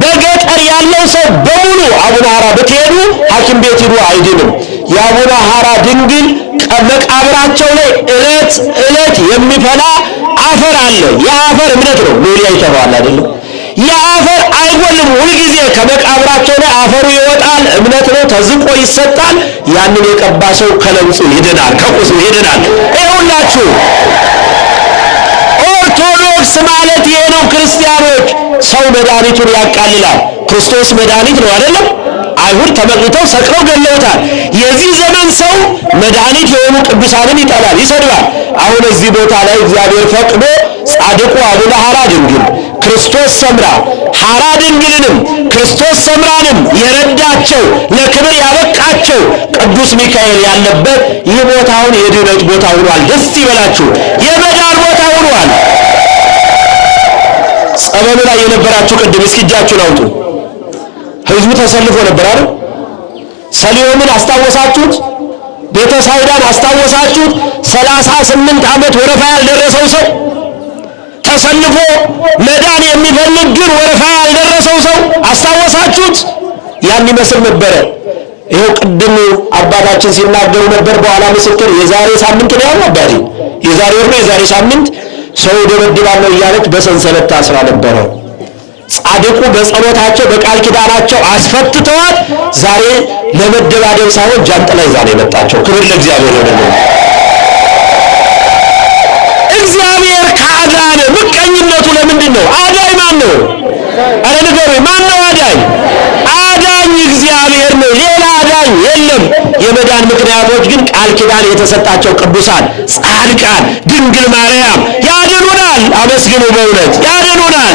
በገጠር ያለው ሰው በሙሉ አቡነ ሐራ ብትሄዱ ሐኪም ቤት ሂዱ አይድንም። የአቡነ ሐራ ድንግል መቃብራቸው ላይ ዕለት የሚፈላ አፈር አለ። የአፈር እምነት ነው። ሎሪያ ይተባል አይደለም? የአፈር አይጎልም። ሁልጊዜ ከመቃብራቸው ላይ አፈሩ ይወጣል። እምነት ነው። ተዝቆ ይሰጣል። ያንን የቀባ ሰው ከለምጹ ይድናል፣ ከቁስሉ ይድናል። ይኸውላችሁ ኦርቶዶክስ ማለት ይሄ ነው። ክርስቲያኖች ሰው መድኃኒቱን ያቃልላል። ክርስቶስ መድኃኒት ነው አይደለም? አይሁድ ተመቅኝተው ሰቅለው ገለውታል። የዚህ ዘመን ሰው መድኃኒት የሆኑ ቅዱሳንን ይጠላል፣ ይሰድባል። አሁን እዚህ ቦታ ላይ እግዚአብሔር ፈቅዶ ጻድቁ አቡነ ሐራ ድንግል ክርስቶስ ሰምራ ሐራ ድንግልንም ክርስቶስ ሰምራንም የረዳቸው ለክብር ያበቃቸው ቅዱስ ሚካኤል ያለበት ይህ ቦታውን የድነት ቦታ ሆኗል። ደስ ይበላችሁ። የመዳን ቦታ ሆኗል። ጸበሉ ላይ የነበራችሁ ቅድም እስኪ እጃችሁን አውጡ። ህዝቡ ተሰልፎ ነበር አይደል? ሰሊሆምን አስታወሳችሁት? ቤተሳይዳን አስታወሳችሁት? 38 ዓመት ወረፋ ያልደረሰው ሰው ተሰልፎ መዳን የሚፈልግ ግን ወረፋ ያልደረሰው ሰው አስታወሳችሁት? ያን ይመስል ነበረ። ይኸው ቅድም አባታችን ሲናገሩ ነበር። በኋላ ምስክር የዛሬ ሳምንት ነው ያለው አባቴ። የዛሬ ወር ነው የዛሬ ሳምንት ሰው ደበድባለሁ እያለች በሰንሰለት ታስራ ነበረ። ጻድቁ በጸሎታቸው በቃል ኪዳናቸው አስፈትተዋት ዛሬ ለመደባደብ ሳይሆን ጃንጥላ ይዛ ነው የመጣቸው። ክብር ለእግዚአብሔር ይሁን። እግዚአብሔር ካዳነ ምቀኝነቱ ለምንድን ነው? አዳኝ ማን ነው? አረ ንገሩኝ፣ ማን ነው አዳኝ? አዳኝ እግዚአብሔር ነው። ሌላ አዳኝ የለም። የመዳን ምክንያቶች ግን ቃል ኪዳን የተሰጣቸው ቅዱሳን ጻድቃን፣ ድንግል ማርያም ያድኑናል። አመስግኑ፣ በእውነት ያድኑናል።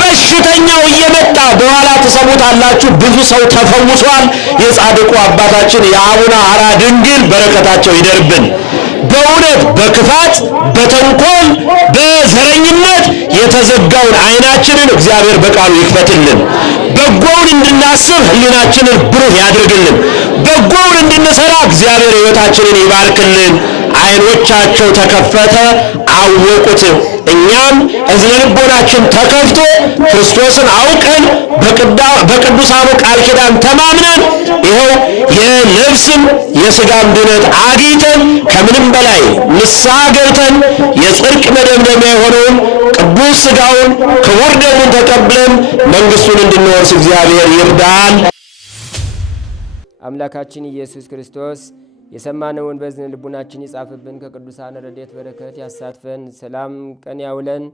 በሽተኛው እየመጣ በኋላ ትሰሙታላችሁ፣ ብዙ ሰው ተፈውሷል። የጻድቁ አባታችን የአቡነ ሐራ ድንግል በረከታቸው ይደርብን። በእውነት በክፋት በተንኮል በዘረኝነት የተዘጋውን ዓይናችንን እግዚአብሔር በቃሉ ይክፈትልን። በጎውን እንድናስብ ሕሊናችንን ብሩህ ያድርግልን። በጎውን እንድንሰራ እግዚአብሔር ሕይወታችንን ይባርክልን። ዓይኖቻቸው ተከፈተ፣ አወቁት። እኛም እዝነ ልቦናችን ተከፍቶ ክርስቶስን አውቀን በቅዱሳኑ ቃል ኪዳን ተማምነን ይኸው የነፍስም የሥጋም ድነት አግኝተን ከምንም በላይ ንስሐ ገብተን የጽድቅ መደምደሚያ የሆነውን ቅዱስ ሥጋውን ክቡር ደሙን ተቀብለን መንግሥቱን እንድንወርስ እግዚአብሔር ይርዳን። አምላካችን ኢየሱስ ክርስቶስ የሰማነውን በዝነ ልቡናችን ይጻፍብን፣ ከቅዱሳን ረድኤት በረከት ያሳትፈን፣ ሰላም ቀን ያውለን፣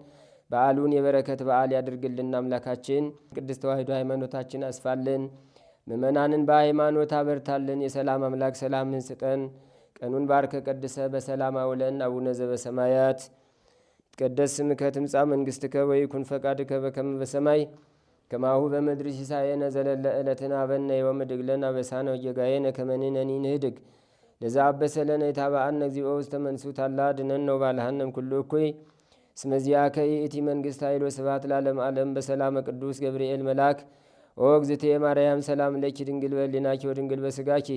በዓሉን የበረከት በዓል ያድርግልን። አምላካችን ቅድስት ተዋሕዶ ሃይማኖታችን አስፋልን፣ ምእመናንን በሃይማኖት አበርታልን። የሰላም አምላክ ሰላምን ስጠን። ቀኑን ባርከ ቀድሰ በሰላም አውለን። አቡነ ዘበሰማያት ይትቀደስ ስምከ ትምጻእ መንግሥትከ ወይኩን ፈቃድከ በከመ በሰማይ ከማሁ በምድር ሲሳየነ ዘለለ ዕለትነ ሀበነ ዮም ወኅድግ ለነ አበሳነ ወጌጋየነ ከመ ንሕነኒ ንኅድግ ለዘአበሰለነ የታብአነ እግዚኦ ውስተ መንሱት አላ ድነን ነው ባልሃንም ኩሉ እኩይ እስመ ዚአከ ይእቲ መንግሥት ኃይል ወስብሐት ለዓለመ ዓለም። በሰላመ ቅዱስ ገብርኤል መልአክ ኦ እግዝእትየ ማርያም ሰላም ለኪ ድንግል በሕሊናኪ ወድንግል በሥጋኪ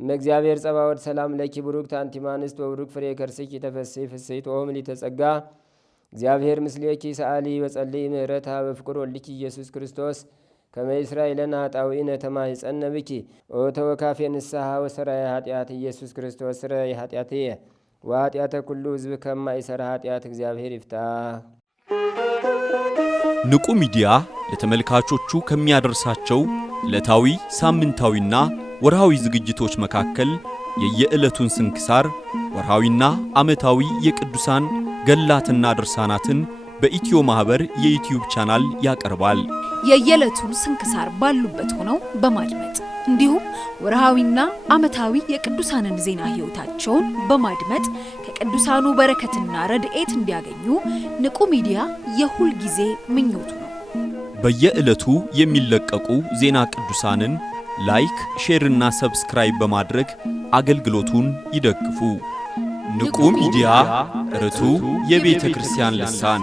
እመ እግዚአብሔር ጸባኦት ሰላም ለኪ ቡሩክት አንቲ እምአንስት ወቡሩክ ፍሬ ከርስኪ ተፈሥሒ ፍሥሕት ኦ ምልዕተ ጸጋ እግዚአብሔር ምስሌኪ ሰአሊ ወጸልይ ምህረታ በፍቅር ወልኪ ኢየሱስ ክርስቶስ ከመ ይስራይ ለነ ኃጣውኢነ ተማኅፀነ ብኪ ኦ ተወካፌ ንስሐ ወሰራይ ኃጢአት ኢየሱስ ክርስቶስ ስረይ ኃጢአትየ ወኃጢአተ ኩሉ ሕዝብ ከማይሠራ ኃጢአት እግዚአብሔር ይፍታ። ንቁ ሚዲያ ለተመልካቾቹ ከሚያደርሳቸው ዕለታዊ ሳምንታዊና ወርሃዊ ዝግጅቶች መካከል የየዕለቱን ስንክሳር ወርሃዊና ዓመታዊ የቅዱሳን ገላትና ድርሳናትን በኢትዮ ማህበር የዩቲዩብ ቻናል ያቀርባል። የየዕለቱን ስንክሳር ባሉበት ሆነው በማድመጥ እንዲሁም ወርሃዊና ዓመታዊ የቅዱሳንን ዜና ሕይወታቸውን በማድመጥ ከቅዱሳኑ በረከትና ረድኤት እንዲያገኙ ንቁ ሚዲያ የሁል ጊዜ ምኞቱ ነው። በየዕለቱ የሚለቀቁ ዜና ቅዱሳንን ላይክ፣ ሼርና ሰብስክራይብ በማድረግ አገልግሎቱን ይደግፉ። ንቁ ሚዲያ ርቱ የቤተ ክርስቲያን ልሳን